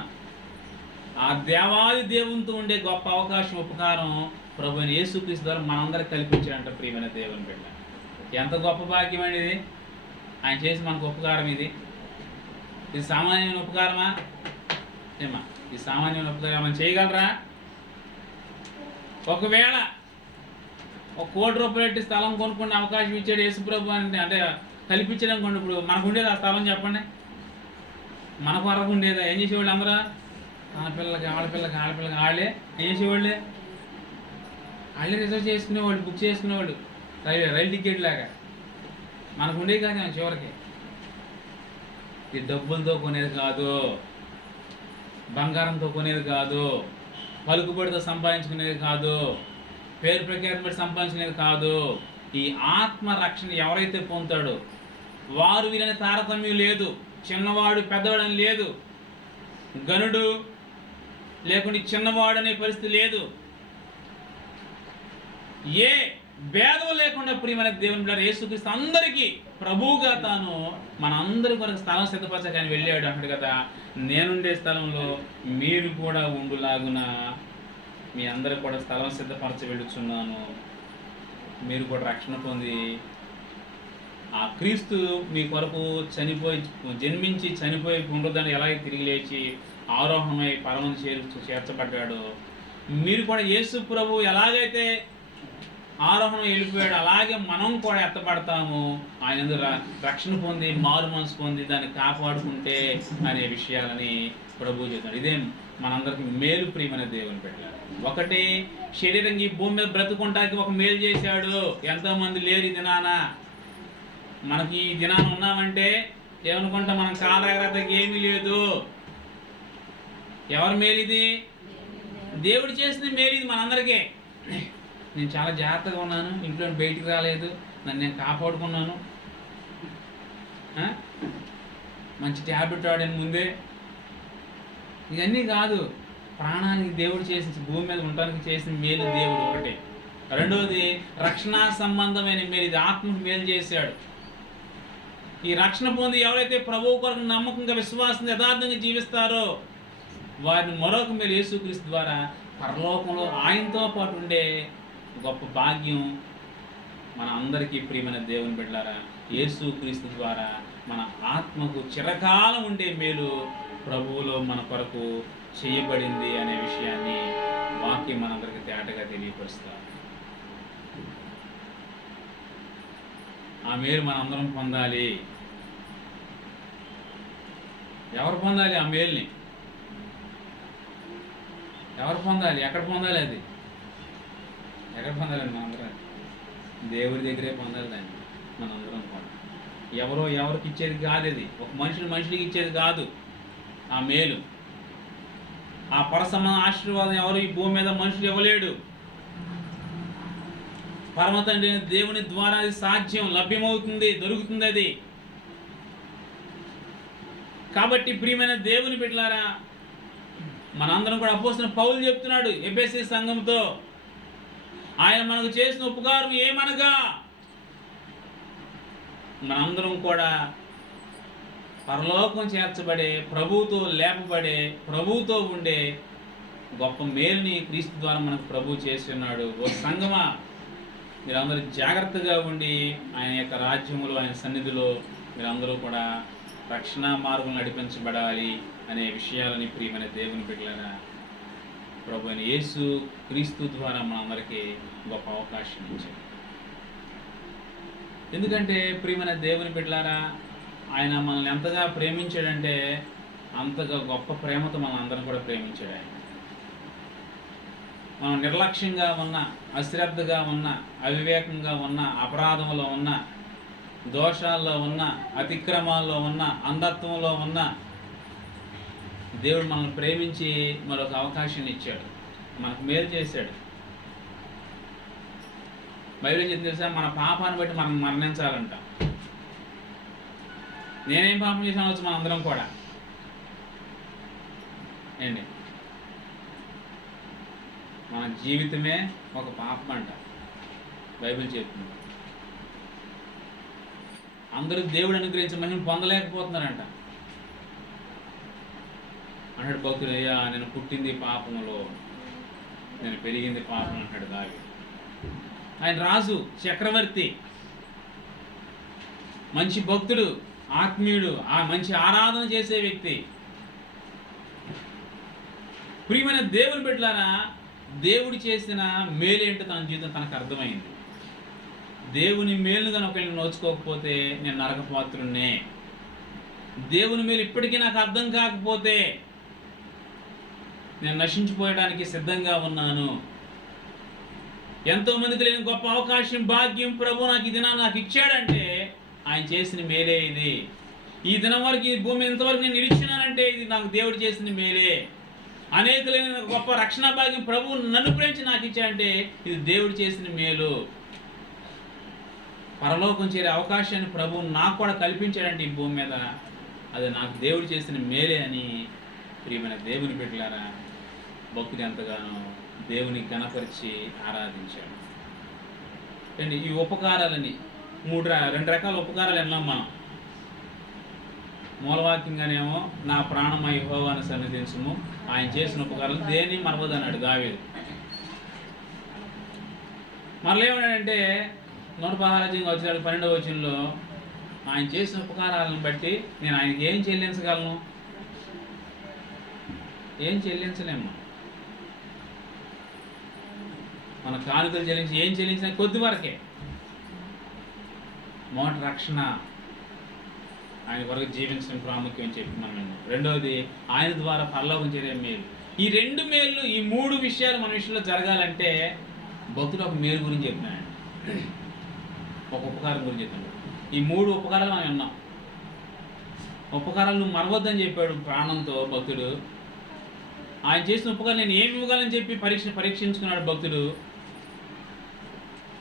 ఆ దేవాది దేవునితో ఉండే గొప్ప అవకాశం, ఉపకారం ప్రభువైన యేసుక్రీస్తు ద్వారా మనందరికి కల్పించాడంట. ప్రియమైన దేవుని బిడ్డ, ఎంత గొప్ప భాగ్యం అండి ఇది! ఆయన చేసి మనకు ఉపకారం ఇది సామాన్యమైన ఉపకారమా? ఏమా ఈ సామాన్యమైన ఉపకారం మనం చేయగలరా? ఒకవేళ ₹1 కోటి పెట్టి స్థలం కొనుక్కునే అవకాశం ఇచ్చాడు యేసుప్రభు అంటే కల్పించడం కొండి. ఇప్పుడు మనకు ఉండేది ఆ స్థలం చెప్పండి, మనకు వరకు ఉండేదా? ఏం చేసేవాళ్ళు అందరూ? ఆడపిల్లకి వాళ్ళే ఏం చేసేవాళ్ళే? వాళ్ళే రిజర్వ్ చేసుకునేవాళ్ళు, బుక్ చేసుకునేవాళ్ళు, రైలు టికెట్ లాగా. మనకు ఉండేది కాదు చివరికి. ఇది డబ్బులతో కొనేది కాదు, బంగారంతో కొనేది కాదు, పలుకుబడితో సంపాదించుకునేది కాదు, పేరు ప్రఖ్యాతి బట్టి సంపాదించుకునేది కాదు. ఈ ఆత్మ రక్షణ ఎవరైతే పొందుతాడో వారు వీళ్ళని తారతమ్యం లేదు, చిన్నవాడు పెద్దవాడు అని లేదు, గనుడు లేకుంటే చిన్నవాడు అనే పరిస్థితి లేదు, ఏ భేదం లేకుండా ప్రియమైన దేవుని బిడ్డలారా, యేసుక్రీస్తు అందరికీ ప్రభువుగా తాను మన అందరి కొరకు స్థలం సిద్ధపరచక ఆయన వెళ్ళాడు అన్నాడు కదా. నేనుండే స్థలంలో మీరు కూడా ఉండులాగున మీ అందరికి కూడా స్థలం సిద్ధపరచ వెళ్ళుచున్నాను. మీరు కూడా రక్షణ పొంది ఆ క్రీస్తు మీ కొరకు జన్మించి చనిపోయి పునరుద్ధరణ ఎలాగే తిరిగి లేచి ఆరోహణమై పరమను చేర్చబడ్డాడు, మీరు కూడా యేసు ప్రభు ఎలాగైతే ఆరోహణం వెళ్ళిపోయాడు అలాగే మనం కూడా ఎత్తపడతాము. ఆయన రక్షణ పొంది మారు మనసు పొంది దాన్ని కాపాడుకుంటే అనే విషయాలని ప్రభు చెప్తాడు. ఇదే మనందరికి మేలు ప్రియమైన దేవుని పెట్టారు. ఒకటి శరీరం ఈ భూమి మీద బ్రతుకుంటానికి ఒక మేలు చేశాడు. ఎంతోమంది లేరు ఈ దినాన. మనకి ఈ దినాన ఉన్నామంటే ఏమనుకుంటా, మనం కాలగ్రతకి ఏమీ లేదు. ఎవరి మేలిది? దేవుడు చేసిన మేలు ఇది మనందరికీ. నేను చాలా జాగ్రత్తగా ఉన్నాను, ఇంట్లో బయటికి రాలేదు, నన్ను నేను కాపాడుకున్నాను, మంచి ట్యాబ్లెట్ వాడాను ముందే. ఇవన్నీ కాదు, ప్రాణానికి దేవుడు చేసిన, భూమి మీద ఉండడానికి చేసిన మేలు దేవుడు ఒకటే. రెండవది రక్షణ సంబంధమైన మేలు, ఇది ఆత్మకు మేలు చేశాడు. ఈ రక్షణ పొంది ఎవరైతే ప్రభువు కొరకు నమ్మకంగా, విశ్వాసం, యథార్థంగా జీవిస్తారో వారిని మరొక మేలు యేసుక్రీస్తు ద్వారా పరలోకంలో ఆయనతో పాటు ఉండే గొప్ప భాగ్యం మన అందరికీ ప్రియమైన దేవుని బిడ్డలారా, యేసుక్రీస్తు ద్వారా మన ఆత్మకు చిరకాలం ఉండే మేలు ప్రభువులో మన కొరకు చేయబడింది అనే విషయాన్ని వాక్యం మనందరికీ తేటగా తెలియపరుస్తారు. ఆ మేలు మనందరం పొందాలి. ఎవరు పొందాలి ఆ మేలుని? ఎవరు పొందాలి? ఎక్కడ పొందాలి? అది ఎక్కడ పొందాలండి? మనందరం దేవుడి దగ్గరే పొందాలి దాన్ని. మనందరం కూడా ఎవరికి ఇచ్చేది కాదు. అది ఒక మనుషులకి ఇచ్చేది కాదు. ఆ మేలు, ఆ పరసమ ఆశీర్వాదం ఎవరు ఈ భూమి మీద మనుషులు ఇవ్వలేడు. పరమ తండ్రి దేవుని ద్వారా అది సాధ్యం, లభ్యమవుతుంది, దొరుకుతుంది అది. కాబట్టి ప్రియమైన దేవుని బిడ్డలారా, మనందరం కూడా అపోస్తలుడైన పౌలు చెప్తున్నాడు ఎఫెసీ సంఘంతో, ఆయన మనకు చేసిన ఉపకారం ఏమనగా మనందరం కూడా పరలోకం చేర్చబడే, ప్రభువుతో లేపబడే, ప్రభువుతో ఉండే గొప్ప మేలుని క్రీస్తు ద్వారా మనకు ప్రభువు చేసి ఉన్నాడు. ఓ సంఘమా, మీరందరూ జాగ్రత్తగా ఉండి ఆయన యొక్క రాజ్యములో, ఆయన సన్నిధిలో మీరందరూ కూడా రక్షణ మార్గం నడిపించబడాలి అనే విషయాలని ప్రియమైన దేవుని బిడ్డలారా, ప్రభు అయిన యేసు క్రీస్తు ద్వారా మనందరికీ గొప్ప అవకాశం ఇచ్చాడు. ఎందుకంటే ప్రియమైన దేవుని బిడ్డలారా, ఆయన మనల్ని ఎంతగా ప్రేమించాడంటే అంతగా గొప్ప ప్రేమతో మనం అందరం కూడా ప్రేమించాడు ఆయన. మనం నిర్లక్ష్యంగా ఉన్న, అశ్రద్ధగా ఉన్న, అవివేకంగా ఉన్న, అపరాధంలో ఉన్న, దోషాల్లో ఉన్న, అతిక్రమాల్లో ఉన్న, అంధత్వంలో ఉన్న దేవుడు మనల్ని ప్రేమించి మరొక అవకాశాన్ని ఇచ్చాడు, మనకు మేలు చేశాడు. బైబిల్ చెప్పింది తెలుసా, మన పాపాన్ని బట్టి మనం మరణించాలంట. నేనేం పాపం చేసాను వచ్చు మన అందరం కూడా ఏంటి, మన జీవితమే ఒక పాపం అంట బైబిల్ చెప్తుంది. అందరూ దేవుడు అనుగ్రహించిన మహిమ పొందలేకపోతున్నారంట. అంటాడు భక్తుడు, అయ్యా నేను పుట్టింది పాపంలో, నేను పెరిగింది పాపం అంటాడు దావీదు. ఆయన రాజు, చక్రవర్తి, మంచి భక్తుడు, ఆత్మీయుడు, ఆ మంచి ఆరాధన చేసే వ్యక్తి. ప్రియమైన దేవుని బిడ్డలారా, దేవుడు చేసిన మేలేంటో తన జీవితం తనకు అర్థమైంది. దేవుని మేలు కనుక నేను నోచుకోకపోతే నేను నరకపాత్రున్నే. దేవుని మేలు ఇప్పటికీ నాకు అర్థం కాకపోతే నేను నశించిపోయడానికి సిద్ధంగా ఉన్నాను. ఎంతోమందికి లేని గొప్ప అవకాశం, భాగ్యం ప్రభు నాకు ఈ దినాన్ని నాకు ఇచ్చాడంటే ఆయన చేసిన మేలే ఇది. ఈ దినం వరకు ఈ భూమి ఇంతవరకు నేను నిలిచినానంటే ఇది నాకు దేవుడు చేసిన మేలే. అనేకులైన గొప్ప రక్షణ భాగ్యం ప్రభు నన్ను ప్రేమించి నాకు ఇచ్చాడంటే ఇది దేవుడు చేసిన మేలు. పరలోకం చేరే అవకాశాన్ని ప్రభు నాకు కూడా కల్పించాడంటే ఈ భూమి మీద అది నాకు దేవుడు చేసిన మేలే అని ప్రియమైన దేవుని బిడ్డలారా, భక్తుడు ఎంతగానో దేవుని ఘనపరిచి ఆరాధించాడు. అండి ఈ ఉపకారాలని రెండు రకాల ఉపకారాలు విన్నాం మనం. మూలవాక్యంగానేమో నా ప్రాణమా యెహోవాను సన్నిధించుము, ఆయన చేసిన ఉపకారాలు దేన్ని మరవదన్నాడు దావీదు. మరలేమన్నాడంటే 116 వచ్చిన 12వ వచనంలో ఆయన చేసిన ఉపకారాలను బట్టి నేను ఆయనకి ఏం చెల్లించగలను? ఏం చెల్లించలేము. మన కానుకలు చెల్లించి ఏం చెల్లించినా కొద్ది వరకే. మొదటి రక్షణ, ఆయన వరకు జీవించడం ప్రాముఖ్యం అని చెప్పి మనం. రెండవది ఆయన ద్వారా పరలోకం చేరే మేలు. ఈ రెండు మేళ్ళు, ఈ మూడు విషయాలు మన విషయంలో జరగాలంటే భక్తుడు ఒక మేలు గురించి చెప్పినాడు, ఒక ఉపకారం గురించి చెప్పాడు. ఈ మూడు ఉపకారాలు మనం విన్నాం. ఉపకారాలు నువ్వు మరవద్దని చెప్పాడు ప్రాణంతో భక్తుడు. ఆయన చేసిన ఉపకారం నేను ఏమి ఇవ్వగలని చెప్పి పరీక్షించుకున్నాడు భక్తుడు.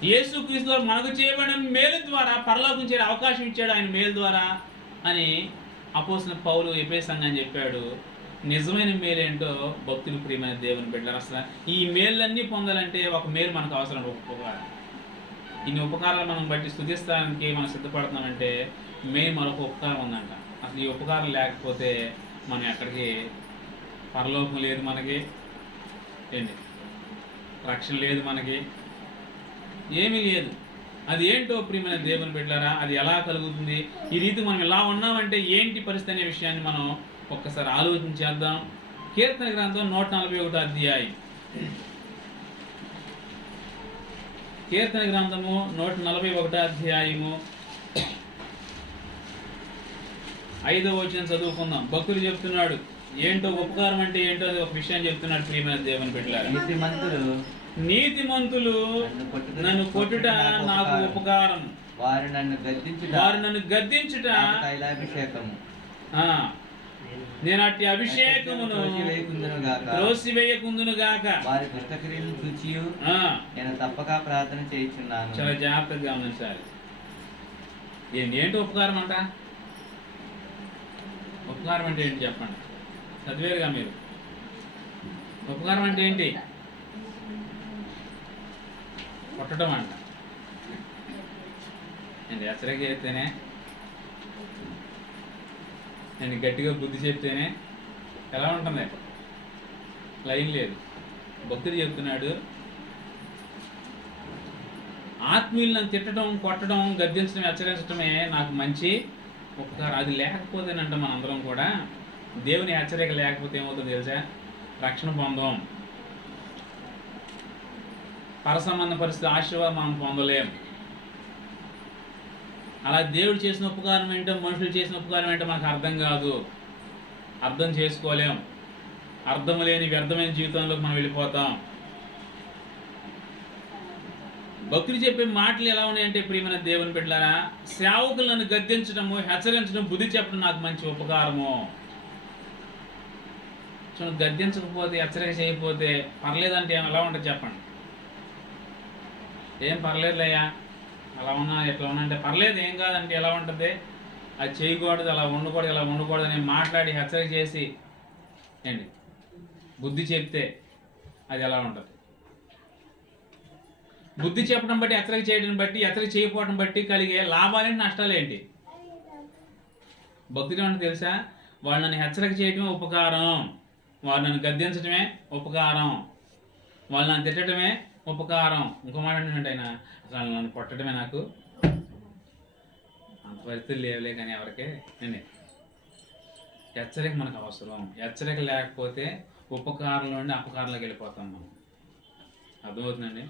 యేసుక్రీస్తు మనకు చేయబడిన మేలు ద్వారా పరలోకం చేరే అవకాశం ఇచ్చాడు ఆయన మేలు ద్వారా అని అపోస్తలుడైన పౌలు ఎఫెసీ సంఘానికి చెప్పాడు. నిజమైన మేలేంటో భక్తులు ప్రియమైన దేవుని బిడ్డలారా, అసలు ఈ మేళ్ళన్నీ పొందాలంటే ఒక మేలు మనకు అవసరం, ఒక ఉపకారం. ఇన్ని ఉపకారాలు మనం బట్టి స్తుతిస్తానికి మనం సిద్ధపడుతున్నామంటే మరొక ఉపకారం ఉందంట. అసలు ఈ ఉపకారం లేకపోతే మనం ఎక్కడికి, పరలోకం లేదు మనకి, ఏంటి రక్షణ లేదు మనకి, ఏమీ లేదు. అది ఏంటో ప్రియమైన దేవుని బిడ్డలారా, అది ఎలా కలుగుతుంది? ఈ రీతి మనం ఇలా ఉన్నామంటే ఏంటి పరిస్థితి అనే విషయాన్ని మనం ఒక్కసారి ఆలోచన చేద్దాం. కీర్తన గ్రంథం 141 అధ్యాయం. కీర్తన గ్రంథము 141 అధ్యాయము 5వ వచనం చదువుకుందాం. భక్తులు చెప్తున్నాడు ఏంటో ఉపకారం అంటే ఏంటో ఒక విషయాన్ని చెప్తున్నాడు ప్రియమైన దేవుని బిడ్డలారా. నీతిమంతులు నన్ను కొట్టుట నాకు ఉపకారం, వారు నన్ను గద్దించుట తైలాభిషేకము. నేను అట్టి అభిషేకమును త్రోసివేయకుందును గాక. వారి దుష్టక్రియలను చూచి నేను తప్పక ప్రార్థన చేయుచున్నాను. చాలా జాగ్రత్తగా గమనించాలి. ఏంటి ఉపకారం అంట? ఉపకారం అంటే ఏంటి చెప్పండి, చదివేరుగా మీరు. ఉపకారం అంటే ఏంటి? కొట్టడం అంట. నేను హెచ్చరిక చేస్తేనే, నేను గట్టిగా బుద్ధి చెప్తేనే ఎలా ఉంటుంది? లైన్ లేదు. భక్తుడు చెప్తున్నాడు ఆత్మీయులను తిట్టడం, కొట్టడం, గద్దించడం, హెచ్చరించడమే నాకు మంచి ఉపకారం. అది లేకపోతేనంట మనందరం కూడా, దేవుని హెచ్చరిక లేకపోతే ఏమవుతుందో తెలుసా? రక్షణ పొందం, పరసంబంధ పరిస్థితి ఆశీర్వాదం మనం పొందలేం. అలా దేవుడు చేసిన ఉపకారం ఏంటో, మనుషులు చేసిన ఉపకారం ఏంటో మనకు అర్థం కాదు, అర్థం చేసుకోలేం. అర్థం లేని వ్యర్థమైన జీవితంలోకి మనం వెళ్ళిపోతాం. భక్తులు చెప్పే మాటలు ఎలా ఉన్నాయంటే, ప్రియమైన దేవుని బిడ్డలారా, సేవకులు నన్ను గద్దించడము, హెచ్చరించడం, బుద్ధి చెప్పడం నాకు మంచి ఉపకారము. చూడండి, గద్దించకపోతే, హెచ్చరిక చేయకపోతే పర్లేదంటే ఎలా ఉంటుంది చెప్పండి? ఏం పర్లేదులేయ్యా, అలా ఉన్నా ఎట్లా ఉన్నా అంటే పర్లేదు, ఏం కాదంటే ఎలా ఉంటుంది? అది చేయకూడదు, అలా ఉండకూడదు, ఇలా ఉండకూడదు అని మాట్లాడి హెచ్చరిక చేసి ఏంటి బుద్ధి చెప్తే అది ఎలా ఉంటుంది? బుద్ధి చెప్పడం బట్టి, హెచ్చరిక చేయడం బట్టి, హెచ్చరిక చేయకపోవడం బట్టి కలిగే లాభాలేంటి, నష్టాలేంటి? భక్తులు ఏమంటే తెలుసా? వాళ్ళు నన్ను హెచ్చరిక చేయడమే ఉపకారం, వాళ్ళు నన్ను గద్దించడమే ఉపకారం, వాళ్ళు నన్ను తిట్టడమే ఉపకారం. ఇంకో మాట ఏంటంటే ఆయన అసలు నన్ను కొట్టడమే నాకు అంత పరిస్థితులు లేవులే. కానీ ఎవరికే నేను హెచ్చరిక మనకు అవసరం. హెచ్చరిక లేకపోతే ఉపకారంలో నుండి అపకారంలోకి వెళ్ళిపోతాం మనం. అర్థమవుతుందండి?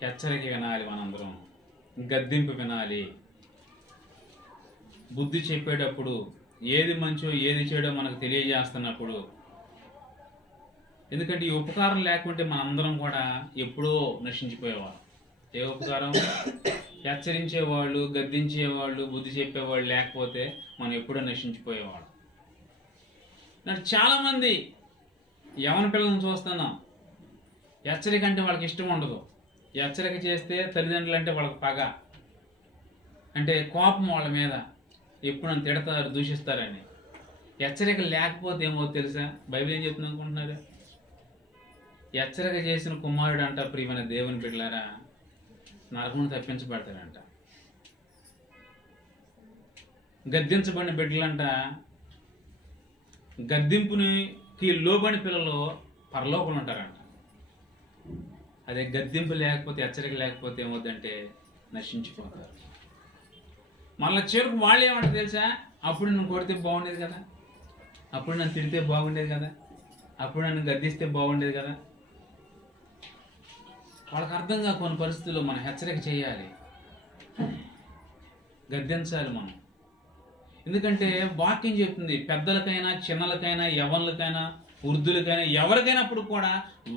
హెచ్చరిక వినాలి, మనందరం గద్దింపు వినాలి. బుద్ధి చెప్పేటప్పుడు ఏది మంచో ఏది చెడో మనకు తెలియజేస్తున్నప్పుడు, ఎందుకంటే ఈ ఉపకారం లేకుంటే మనందరం కూడా ఎప్పుడో నశించిపోయేవాళ్ళం. ఏ ఉపకారం? హెచ్చరించేవాళ్ళు, గద్దించేవాళ్ళు, బుద్ధి చెప్పేవాళ్ళు లేకపోతే మనం ఎప్పుడో నశించిపోయేవాళ్ళం. చాలామంది యవన పిల్లలను చూస్తున్నాం, హెచ్చరిక అంటే వాళ్ళకి ఇష్టం ఉండదు. హెచ్చరిక చేస్తే తల్లిదండ్రులు అంటే వాళ్ళకి పగ, అంటే కోపం వాళ్ళ మీద, ఎప్పుడు నన్ను తిడతారు, దూషిస్తారని. హెచ్చరిక లేకపోతే ఏమో తెలుసా? బైబిల్ ఏం చెప్తుంది అనుకుంటున్నారు? హెచ్చరిక చేసిన కుమారుడు అంట, ప్రియమైన దేవుని బిడ్డలారా, నరకమును తప్పించబడతాడంట. గద్దించబడిన బిడ్డలంట, గద్దింపునికి లోబడి పిల్లలు పరలోకంలో ఉంటారంట. అదే గద్దింపు లేకపోతే, హెచ్చరిక లేకపోతే ఏమవుద్దంటే నశించిపోతారు. మళ్ళీ చివరికి వాళ్ళు ఏమంటారు తెలుసా? అప్పుడు నన్ను కొడితే బాగుండేది కదా, అప్పుడు నన్ను తిడితే బాగుండేది కదా, అప్పుడు నన్ను గద్దిస్తే బాగుండేది కదా. వాళ్ళకి అర్థం కాక కొన్ని పరిస్థితుల్లో మనం హెచ్చరిక చేయాలి, గద్దించాలి మనం. ఎందుకంటే వాక్యం చెప్తుంది, పెద్దలకైనా, చిన్నలకైనా, యవ్వనులకైనా, వృద్ధులకైనా, ఎవరికైనప్పుడు కూడా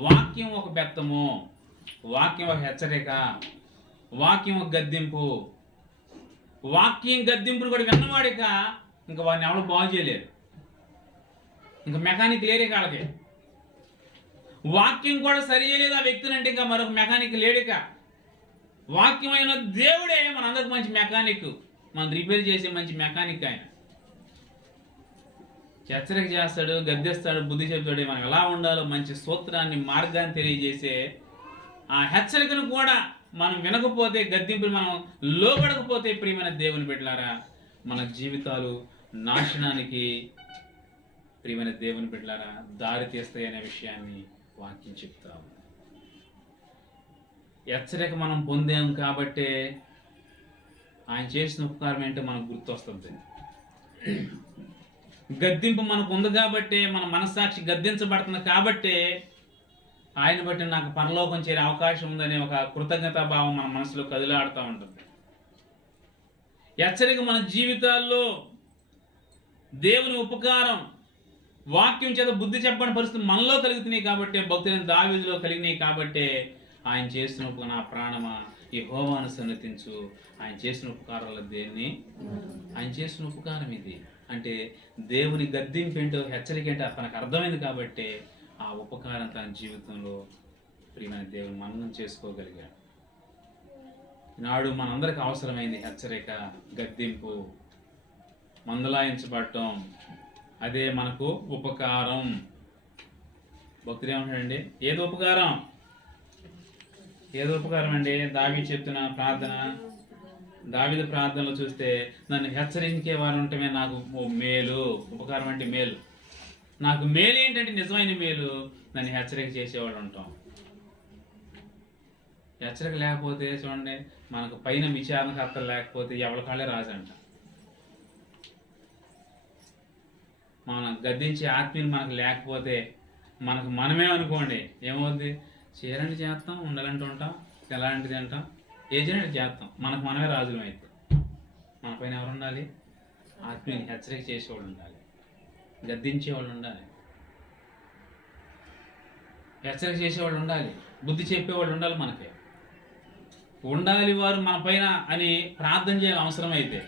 వాక్యం ఒక బెత్తము, వాక్యం ఒక హెచ్చరిక, వాక్యం ఒక గద్దింపు. వాక్యం గద్దింపును కూడా విన్నవాడిక ఇంకా వాడిని ఎవరు బాగు చేయలేరు. ఇంకా మెకానిక్ లేరే కాళ్ళకి. వాక్యం కూడా సరి చేయలేదు ఆ వ్యక్తిని అంటే ఇంకా మరొక మెకానిక్ లేడిక. వాక్యమైన దేవుడే మనందరికి మంచి మెకానిక్, మనం రిపేర్ చేసే మంచి మెకానిక్ ఆయన. హెచ్చరిక చేస్తాడు, గద్దిస్తాడు, బుద్ధి చెప్తాడు, మనం ఎలా ఉండాలో మంచి సూత్రాన్ని, మార్గాన్ని తెలియజేసే ఆ హెచ్చరికను కూడా మనం వినకపోతే, గద్దింపులు మనం లోబడకపోతే, ప్రియమైన దేవుని బిడ్డలారా, మన జీవితాలు నాశనానికి, ప్రియమైన దేవుని బిడ్డలారా, దారి తీస్తాయి అనే విషయాన్ని వాక్యం చెప్తాము. హెచ్చరిక మనం పొందాం కాబట్టే ఆయన చేసిన ఉపకారం ఏంటో మనకు గుర్తొస్తుంది. గద్దింపు మనకు ఉంది కాబట్టే, మన మనస్సాక్షి గద్దించబడుతుంది కాబట్టే ఆయన బట్టి నాకు పరలోకం చేరే అవకాశం ఉందనే ఒక కృతజ్ఞతా భావం మన మనసులో కదిలాడుతూ ఉంటుంది. హెచ్చరిక మన జీవితాల్లో దేవుని ఉపకారం, వాక్యం చేత బుద్ధి చెప్పని పరిస్థితి మనలో కలుగుతున్నాయి కాబట్టి, భక్తులైన దావీదులో కలిగినాయి కాబట్టి ఆయన చేసిన నా ప్రాణమా యెహోవాను సన్నతించు. ఆయన చేసిన ఉపకారాలు దేన్ని? ఆయన చేసిన ఉపకారం ఇది. అంటే దేవుని గద్దింపు ఏంటో, హెచ్చరిక ఏంటో తనకు అర్థమైంది కాబట్టి ఆ ఉపకారం తన జీవితంలో ప్రియమైన దేవుని మననం చేసుకోగలిగాడు. ఈనాడు మనందరికి అవసరమైంది హెచ్చరిక, గద్దింపు, మందలాయించబడటం. అదే మనకు ఉపకారం. భక్తులు ఏమంటాడండి? ఏది ఉపకారం? ఏది ఉపకారం అండి? దావీదు చెప్తున్న ప్రార్థన, దావీదు ప్రార్థనలో చూస్తే, నన్ను హెచ్చరించే వారు ఉంటమే నాకు మేలు. ఉపకారం అంటే మేలు. నాకు మేలు ఏంటంటే నిజమైన మేలు, నన్ను హెచ్చరిక చేసేవాడు ఉంటాం. హెచ్చరిక లేకపోతే చూడండి, మనకు పైన విచారణకర్తలు లేకపోతే ఎవరి కాళ్ళే రాజంట. మనం గద్దించే ఆత్మీయులు మనకు లేకపోతే, మనకు మనమే అనుకోండి ఏమవుద్ది? చేయాలంటే చేస్తాం, ఉండాలంటే ఉంటాం, ఎలాంటిది అంటాం, ఏ చేయాలంటే చేస్తాం, మనకు మనమే రాజులం అయితే. మన పైన ఎవరు ఉండాలి? ఆత్మీయుని హెచ్చరిక చేసేవాళ్ళు ఉండాలి, గద్దించేవాళ్ళు ఉండాలి, హెచ్చరిక చేసేవాళ్ళు ఉండాలి, బుద్ధి చెప్పేవాళ్ళు ఉండాలి. మనకి ఉండాలి వారు మన పైన అని ప్రార్థన చేయాలి. అవసరమైతే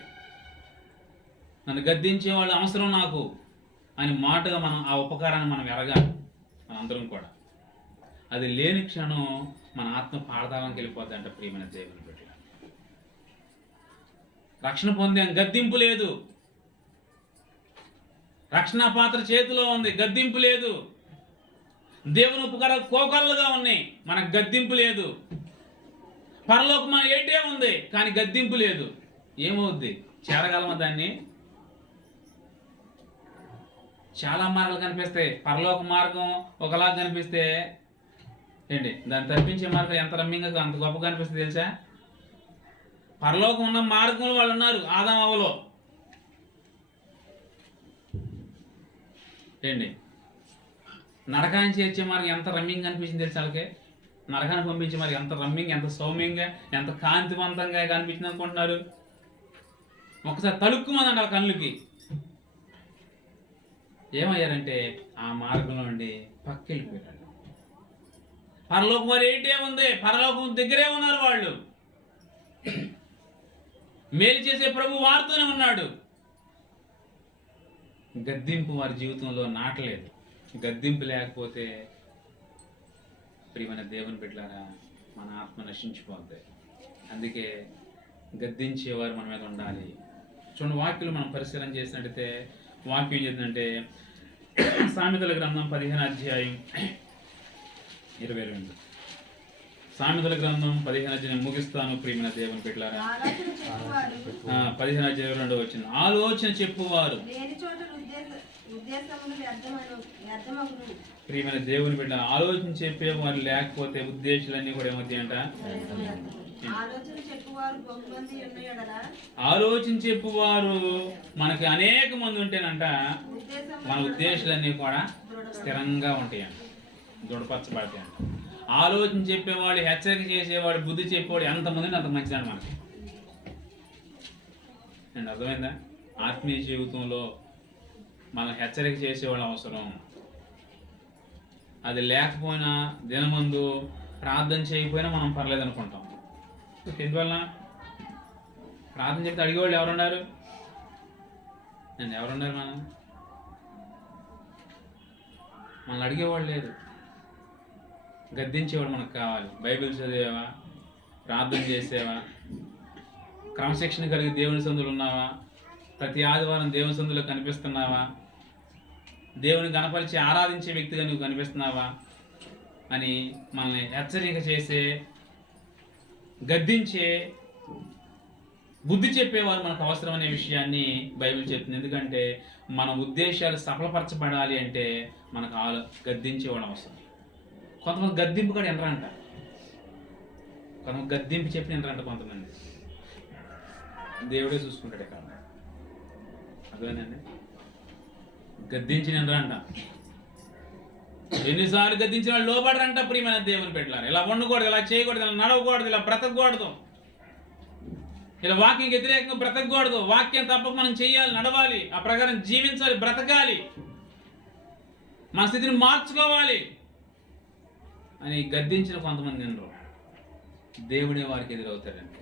నన్ను గద్దించేవాళ్ళు అవసరం నాకు అని మాటగా మనం ఆ ఉపకారాన్ని మనం ఎరగాలి. మనందరం కూడా అది లేని క్షణం మన ఆత్మ పాడతానికి వెళ్ళిపోద్ది అంట. ప్రియమైన దేవుని బిడ్డ, రక్షణ పొందాం, గద్దింపు లేదు. రక్షణ పాత్ర చేతిలో ఉంది, గద్దింపు లేదు. దేవుని ఉపకారాలు కోకళ్ళుగా ఉన్నాయి, మనకు గద్దింపు లేదు. పరలోకం మన ఏటే ఉంది, కానీ గద్దింపు లేదు. ఏమవుద్ది? చేరగలమా దాన్ని? చాలా మార్గాలు కనిపిస్తాయి. పరలోక మార్గం ఒకలాగా కనిపిస్తే ఏంటి, దాన్ని తప్పించే మార్గం ఎంత రమ్యంగా అంత గొప్పగా కనిపిస్తుంది తెలుసా? పరలోకం ఉన్న మార్గంలో వాళ్ళు ఉన్నారు, ఆదాం అవ్వలో. ఏంటి, నరకాన్ని చేర్చే మార్గం ఎంత రమ్యంగా కనిపించింది తెలుసా? వాళ్ళకి నరకాన్ని పంపించే మార్గం ఎంత రమ్యంగా, ఎంత సౌమ్యంగా, ఎంత కాంతివంతంగా కనిపించింది అనుకుంటున్నారు? ఒకసారి తలుక్కుమందండి వాళ్ళ కళ్ళుకి. ఏమయ్యారంటే ఆ మార్గంలో నుండి పక్కెళ్ళిపోయారు. పరలోకం వారు ఏంటే ఉంది, పరలోకం దగ్గరే ఉన్నారు వాళ్ళు. మేలు చేసే ప్రభు వారితోనే ఉన్నాడు. గద్దింపు వారి జీవితంలో నాటలేదు. గద్దింపు లేకపోతే ప్రియమైన దేవుని బిడ్డలారా, మన ఆత్మ నశించిపోద్ది. అందుకే గద్దించేవారు మన మీద ఉండాలి. చూడండి, వాక్యులు మనం పరిశీలన చేసినట్టయితే వాక్యం ఏం చేస్తుందంటే, సామెతల గ్రంథం 15వ అధ్యాయం 22. సామెతల గ్రంథం 15వ అధ్యాయం ముగిస్తాను ప్రియమైన దేవుని బిడ్డలారా. 15వ అధ్యాయం 22వ వచనం, ఆలోచన చెప్పువారు. ప్రియమైన దేవుని బిడ్డ, ఆలోచన చెప్పేవారు లేకపోతే ఉద్దేశాలన్నీ కూడా ఏమవుతాయంట? ఆలోచన చెప్పువారు మనకి అనేక మంది ఉంటేనంట మన ఉద్దేశాలన్నీ కూడా స్థిరంగా ఉంటాయంట, దృఢపరచబడతాయంట. ఆలోచన చెప్పేవాడు, హెచ్చరిక చేసేవాడు, బుద్ధి చెప్పేవాడు ఎంతమంది అంత మంచిదండి మనకి. అండ్ అర్థమైందా? ఆత్మీయ జీవితంలో మనం హెచ్చరిక చేసేవాళ్ళు అవసరం. అది లేకపోయినా దినమందు ప్రార్థన చేయకపోయినా మనం పర్లేదు అనుకుంటాం. ఎందువల్ల? ప్రార్థన చెప్తే అడిగేవాళ్ళు ఎవరున్నారు? ఎవరున్నారు? మనల్ని అడిగేవాళ్ళు లేదు, గద్దించేవాడు మనకు కావాలి. బైబిల్ చదివేవా? ప్రార్థన చేసేవా? క్రమశిక్షణ కలిగి దేవుని సందులు ఉన్నావా? ప్రతి ఆదివారం దేవుని సందులో కనిపిస్తున్నావా? దేవుని గణపరిచి ఆరాధించే వ్యక్తిగా నువ్వు కనిపిస్తున్నావా అని మనల్ని హెచ్చరిక చేసే, గద్దించే, బుద్ధి చెప్పేవారు మనకు అవసరం అనే విషయాన్ని బైబిల్ చెప్తుంది. ఎందుకంటే మన ఉద్దేశాలు సఫలపరచబడాలి అంటే మనకు గద్దించేవాడు అవసరం. కొంతమంది గద్దింపు కూడా వినరంట, కొంతమంది గద్దింపు చెప్పి వినరంట. కొంతమంది దేవుడే చూసుకుంటాడు ఇక్కడ. అదేనండి, గద్దించి వినరంట. ఎన్నిసార్లు గద్దించిన వాళ్ళు లోబడరంట. ప్రియమైన దేవుని బిడ్డలారా, ఇలా ఉండకూడదు, ఇలా చేయకూడదు, ఇలా నడవకూడదు, ఇలా బ్రతకూడదు, ఇలా వాక్యం వ్యతిరేకంగా బ్రతకూడదు. వాక్యం తప్పక మనం చేయాలి, నడవాలి, ఆ ప్రకారం జీవించాలి, బ్రతకాలి, మన స్థితిని మార్చుకోవాలి అని గద్దించిన కొంతమంది నిండరు. దేవుడే వారికి ఎదురవుతాడంటే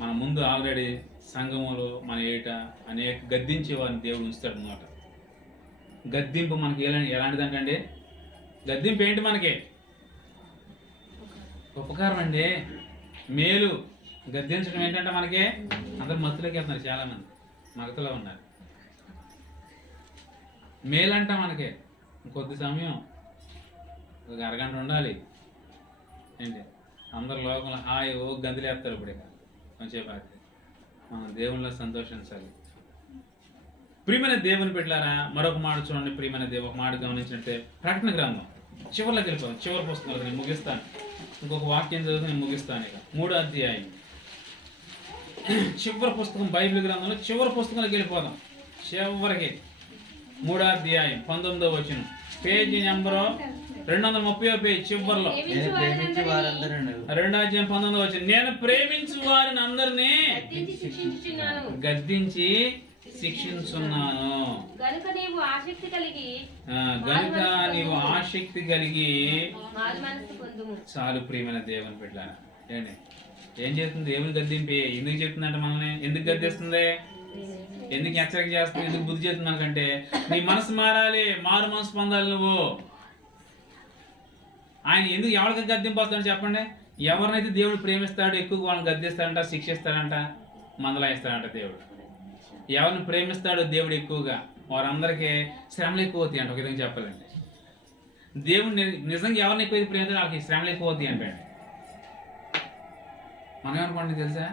మన ముందు ఆల్రెడీ సంఘములు మన ఏట అనేక గద్దించే వారిని దేవుడు ఉంచుతాడు అన్నమాట. గద్దింపు మనకి ఎలాంటిదంటే, గద్దింపు ఏంటి? మనకి ఉపకారం అండి, మేలు. గద్దించడం ఏంటంటే మనకి అందరు మత్తులోకి వెళ్తున్నారు, చాలామంది మగతలో ఉన్నారు. మేలంట మనకి కొద్ది సమయం, ఒక అరగంట ఉండాలి ఏంటి. అందరు లోకంలో హాయ్ ఓ గంతులేస్తారు. ఇప్పుడు కొంచెం మనం దేవునిలో సంతోషించాలి. ప్రియమైన దేవుని బిడ్డలారా, మరొక మాట చూడండి. ప్రియమైన ఒక మాట గమనించినట్టే ప్రకటన గ్రంథం చివరిలోకి వెళ్ళిపోతాం. చివరి పుస్తకాలు నేను ముగిస్తాను, ఇంకొక వాక్యం చదివితే నేను ముగిస్తాను. ఇక 3వ అధ్యాయం చివరి పుస్తకం, బైబిల్ గ్రంథంలో చివరి పుస్తకానికి వెళ్ళిపోదాం. చివరికి 3వ అధ్యాయం 19వ వచనం, పేజీ నెంబరు 230వ పేజ్ చివరిలో నేను ప్రేమించు వారందరూ 2:19 నేను ప్రేమించు వారిని అందరినీ గద్దించి శిక్షించున్నాను గనుక నీవు ఆసక్తి కలిగి మారు మనసు పొందుము. చాలు ప్రియమైన దేవుని బిడ్డలారా, ఏంటి ఏం చేస్తుంది దేవుని గద్దింపి? ఎందుకు చెప్తుందంటే మనల్ని ఎందుకు గద్దిస్తుంది, ఎందుకు హెచ్చరిక చేస్తుంది, ఎందుకు బుద్ధి చేస్తుంది మనకంటే నీ మనసు మారాలి, మారు మనసు పొందాలి నువ్వు. ఆయన ఎందుకు ఎవరికి గద్దింపు వస్తాడని చెప్పండి. ఎవరినైతే దేవుడు ప్రేమిస్తాడో ఎక్కువ వాళ్ళని గద్దిస్తాడంట, శిక్షిస్తాడంట, మందలాయిస్తాడంట దేవుడు. ఎవరిని ప్రేమిస్తాడో దేవుడు ఎక్కువగా వారందరికీ శ్రమలు ఎక్కువ అవుతాయి అంట. ఒక విధంగా చెప్పాలంటే దేవుడు నిజంగా ఎవరిని ఎక్కువ ప్రేమిస్తాడో వాళ్ళకి శ్రమలు ఎక్కువ అవుతాయి అంటే. మనం ఏమనుకోండి తెలుసా,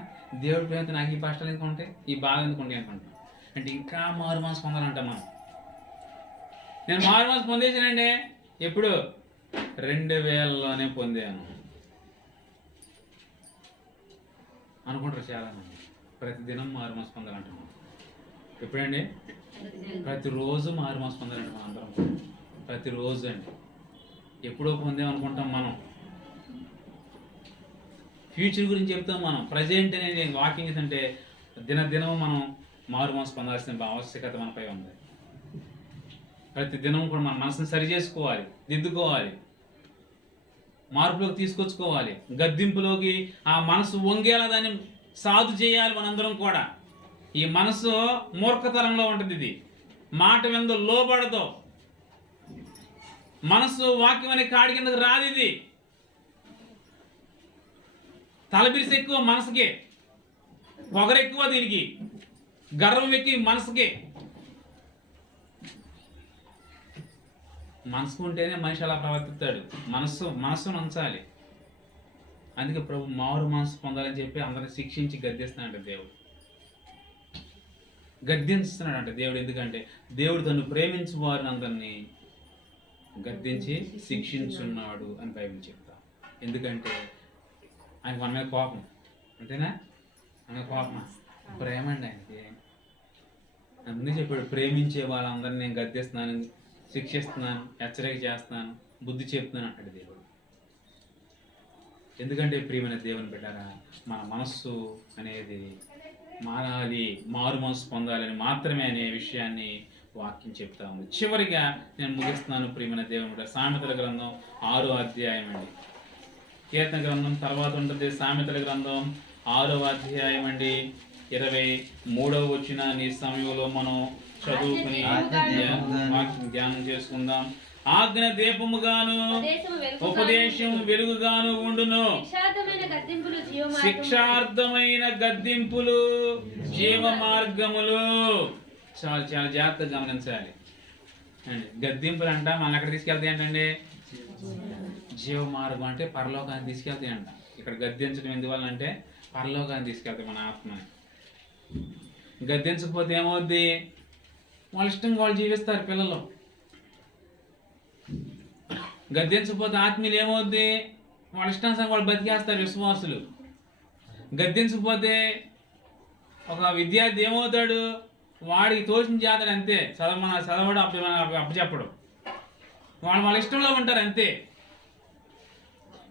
దేవుడు ప్రేమితో నాకు ఈ కష్టాలు ఎందుకు ఉంటాయి, ఈ బాధ ఎందుకు ఉంటాయి అనుకుంటాం. అంటే ఇంకా మారు మనసు పొందాలంట మనం. నేను మారు మనసు పొందేసానండి ఎప్పుడు 2000లోనే పొందాను అనుకుంటారు చాలా మంది. ప్రతిదినం మారు మనసు పొందాలంట మనం. ఎప్పుడండి? ప్రతిరోజు మారు మనసు పొందాలంట మనం అందరం. ప్రతిరోజు అండి. ఎప్పుడో పొందామనుకుంటాం మనం. ఫ్యూచర్ గురించి చెప్తాం మనం. ప్రజెంట్ అనేది వాకింగ్ అంటే దినదినం మనం మారు మనసు పొందాల్సిన ఆవశ్యకత మనపై ఉంది. ప్రతి దినం కూడా మన మనసుని సరి చేసుకోవాలి, దిద్దుకోవాలి, మార్పులోకి తీసుకొచ్చుకోవాలి. గద్దింపులోకి ఆ మనసు వంగేలా దాన్ని సాధు చేయాలి మనందరం కూడా. ఈ మనసు మూర్ఖతరంలో ఉంటుంది. ఇది మాట విందో లోబడదో. మనసు వాక్యం అనే కాడి కిందకు రాదు. ఇది తలబిరిసి ఎక్కువ మనసుకే, పొగరెక్కువ, దీనికి గర్వం ఎక్కువ మనసుకే. మనసు ఉంటేనే మనిషి అలా ప్రవర్తిస్తాడు. మనస్సును ఉంచాలి. అందుకే ప్రభు మారు మనసు పొందాలని చెప్పి అందరిని శిక్షించి గద్దిస్తున్నాడంట దేవుడు. గద్దించుతున్నాడంట దేవుడు. ఎందుకంటే దేవుడు తను ప్రేమించు వారిని అందరినీ గద్దించి శిక్షించున్నాడు అని బైబిల్ చెప్తా. ఎందుకంటే ఆయనకు మన మీద కోపం, అంతేనా? మన కోపం, ప్రేమ అండి ఆయనకి. అందుకే చెప్పాడు ప్రేమించే వాళ్ళందరినీ నేను గద్దిస్తున్నాను, శిక్షిస్తున్నాను, హెచ్చరిక చేస్తున్నాను, బుద్ధి చెప్తున్నాను అంటాడు దేవుడు. ఎందుకంటే ప్రియమైన దేవుని బిడ్డరా, మన మనస్సు అనేది మారాలి, మారు మనసు పొందాలని మాత్రమే అనే విషయాన్ని వాక్యం చెప్తా ఉంది. చివరిగా నేను ముగిస్తున్నాను ప్రియమైన దేవుని బిడ్డ. సామెతల గ్రంథం 6వ అధ్యాయం అండి. కీర్తన గ్రంథం తర్వాత ఉంటుంది. సామెతల గ్రంథం 6వ అధ్యాయం అండి, 23వ వచనం నీ సమయంలో మనం చదువుకుని ధ్యానం చేసుకుందాం. ఆజ్ఞ దీపముగాను ఉపదేశం వెలుగుగాను ఉండును. శిక్షార్థమైన గద్దింపులు జీవ మార్గములు. చాలా చాలా జాగ్రత్తగా గమనించాలి అండి. గద్దింపులు అంట మనం ఎక్కడ తీసుకెళ్తాయి ఏంటండి? జీవ మార్గం అంటే పరలోకాన్ని తీసుకెళ్తాయి అంట. ఇక్కడ గద్దించడం ఎందువల్ల అంటే పరలోకాన్ని తీసుకెళ్తాయి మన ఆత్మని. గద్దించకపోతే ఏమవుద్ది? వాళ్ళ ఇష్టంగా వాళ్ళు జీవిస్తారు పిల్లలు. గద్దించకపోతే ఆత్మీయులు ఏమవుద్ది? వాళ్ళ ఇష్టానుసారం వాళ్ళు బతికేస్తారు విశ్వాసులు. గద్దించకపోతే ఒక విద్యార్థి ఏమవుతాడు? వాడికి తోచిన చేస్తాడు అంతే. చదవడం అప్పచెప్పడం, వాళ్ళ ఇష్టంలో ఉంటారు అంతే.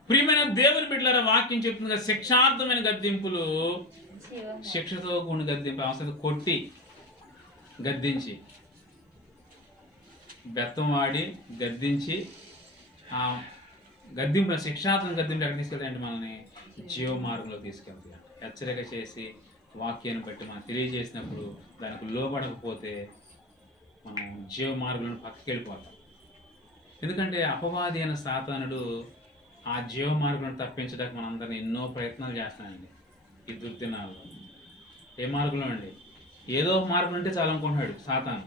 ప్రియమైన దేవుని బిడ్డలారా, వాక్యం చెప్తుంది కదా, శిక్షార్థమైన గద్దింపులు, శిక్షతో కూడిన గద్దింపు. అవసరం కొట్టి గద్దించి, బెత్తం వాడి గద్దించి, ఆ గద్దింపు శిక్షార్థం గద్దింపు ఎక్కడ తీసుకెళ్తాయంటే మనల్ని జీవ మార్గంలో తీసుకెళ్తాయి. హెచ్చరిక చేసి వాక్యాన్ని బట్టి మనం తెలియజేసినప్పుడు దానికి లోబడకపోతే మనం జీవ మార్గంలో పక్కకి వెళ్ళిపోతాం. ఎందుకంటే అపవాది అయిన సాతానుడు ఆ జీవ మార్గంలో తప్పించడానికి మనందరినీ ఎన్నో ప్రయత్నాలు చేస్తానండి ఈ దుర్దినాల్లో. ఏ మార్గంలో అండి? ఏదో ఒక మార్గం అంటే చాలా అనుకుంటున్నాడు సాతాను.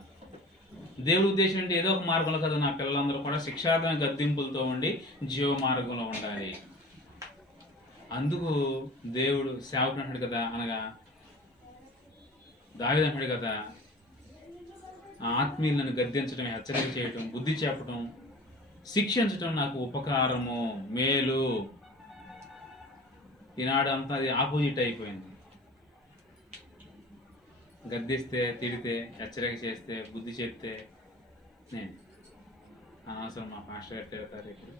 దేవుడి ఉద్దేశం అంటే ఏదో ఒక మార్గంలో కదా నా పిల్లలందరూ కూడా శిక్షార్థమైన గద్దింపులతో ఉండి జీవ మార్గంలో ఉండాలి. అందుకు దేవుడు సేవకుడు అంటాడు కదా, అనగా దావీదు అంటాడు కదా, ఆత్మీయులను గద్దించడం, హెచ్చరిక చేయటం, బుద్ధి చెప్పడం, శిక్షించటం నాకు ఉపకారము, మేలు. ఈనాడు అంతా అది ఆపోజిట్ అయిపోయింది. గద్దిస్తే, తిడితే, హెచ్చరిక చేస్తే, బుద్ధి చెప్తే నేను అనవసరం మా పాస్టర్ గారు తిడతారు, ఇప్పుడు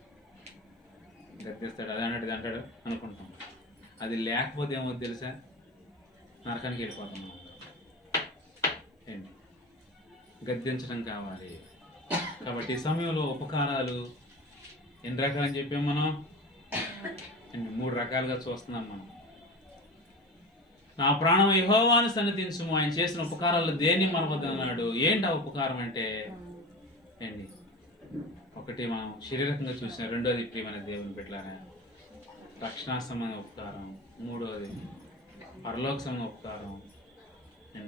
గద్దెస్తాడు, అది అన్నాడు ఇది అంటాడు అనుకుంటాం. అది లేకపోతే ఏమో తెలుసా, నరకానికి వెళ్ళిపోతాం మనం. ఏంటి, గద్దించడం కావాలి. కాబట్టి ఈ సమయంలో ఉపకారాలు ఎన్ని రకాలని చెప్పాం మనం? 3 రకాలుగా చూస్తున్నాం మనం. నా ప్రాణం యెహోవాను సన్నిధించుము, ఆయన చేసిన ఉపకారాలు దేన్ని మరవద్దన్నాడు. ఏంటి ఆ ఉపకారం అంటే ఏంటి? ఒకటి మనం శారీరకంగా చూసిన, రెండోది ప్రియమైన దేవుని బిడ్డలారా రక్షణ సంబంధ ఉపకారం, మూడోది పరలోక సంబంధ ఉపకారం,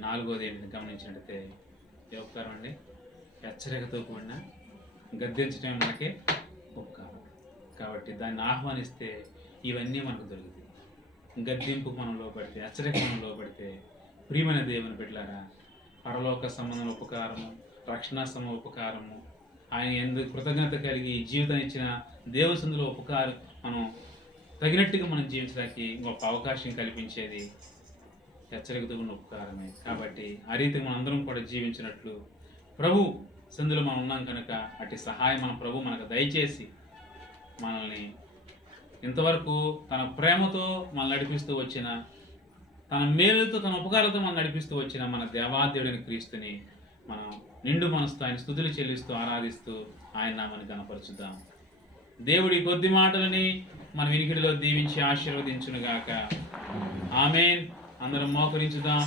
నాలుగోది ఏంటి గమనించినట్టయితే ఏ ఉపకారం అండి? హెచ్చరికతో కూడిన గద్దించడం మనకే ఉపకారం. కాబట్టి దాన్ని ఆహ్వానిస్తే ఇవన్నీ మనకు దొరుకుతాయి. గద్దింపు మనం లోపడితే, హెచ్చరిక మనం లోపడితే, ప్రియమైన దేవుని బిడ్డలారా పరలోక సంబంధం ఉపకారము, రక్షణ సంబంధ ఉపకారము, ఆయన ఎందుకు కృతజ్ఞత కలిగి జీవితం ఇచ్చిన దేవుని సందులో ఉపకారం మనం తగినట్టుగా మనం జీవించడానికి గొప్ప అవకాశం కల్పించేది హెచ్చరికతో ఉన్న ఉపకారమే. కాబట్టి ఆ రీతికి మనం అందరం కూడా జీవించినట్లు ప్రభు సందులో మనం ఉన్నాం కనుక అట్టి సహాయం మన ప్రభు మనకు దయచేసి మనల్ని ఇంతవరకు తన ప్రేమతో మనల్ని నడిపిస్తూ వచ్చిన, తన మేలుతో తన ఉపకారాలతో మనం నడిపిస్తూ వచ్చిన మన దేవాదేవుడైన క్రీస్తుని మనం నిండు మనసుతో ఆయన స్తుతులు చెల్లిస్తూ ఆరాధిస్తూ ఆయన నామాన్ని కనపరుచుదాం. దేవుడి కొద్ది మాటలని మన వినికిడిలో దీవించి ఆశీర్వదించునుగాక. ఆమేన్. అందరం మోకరించుదాం.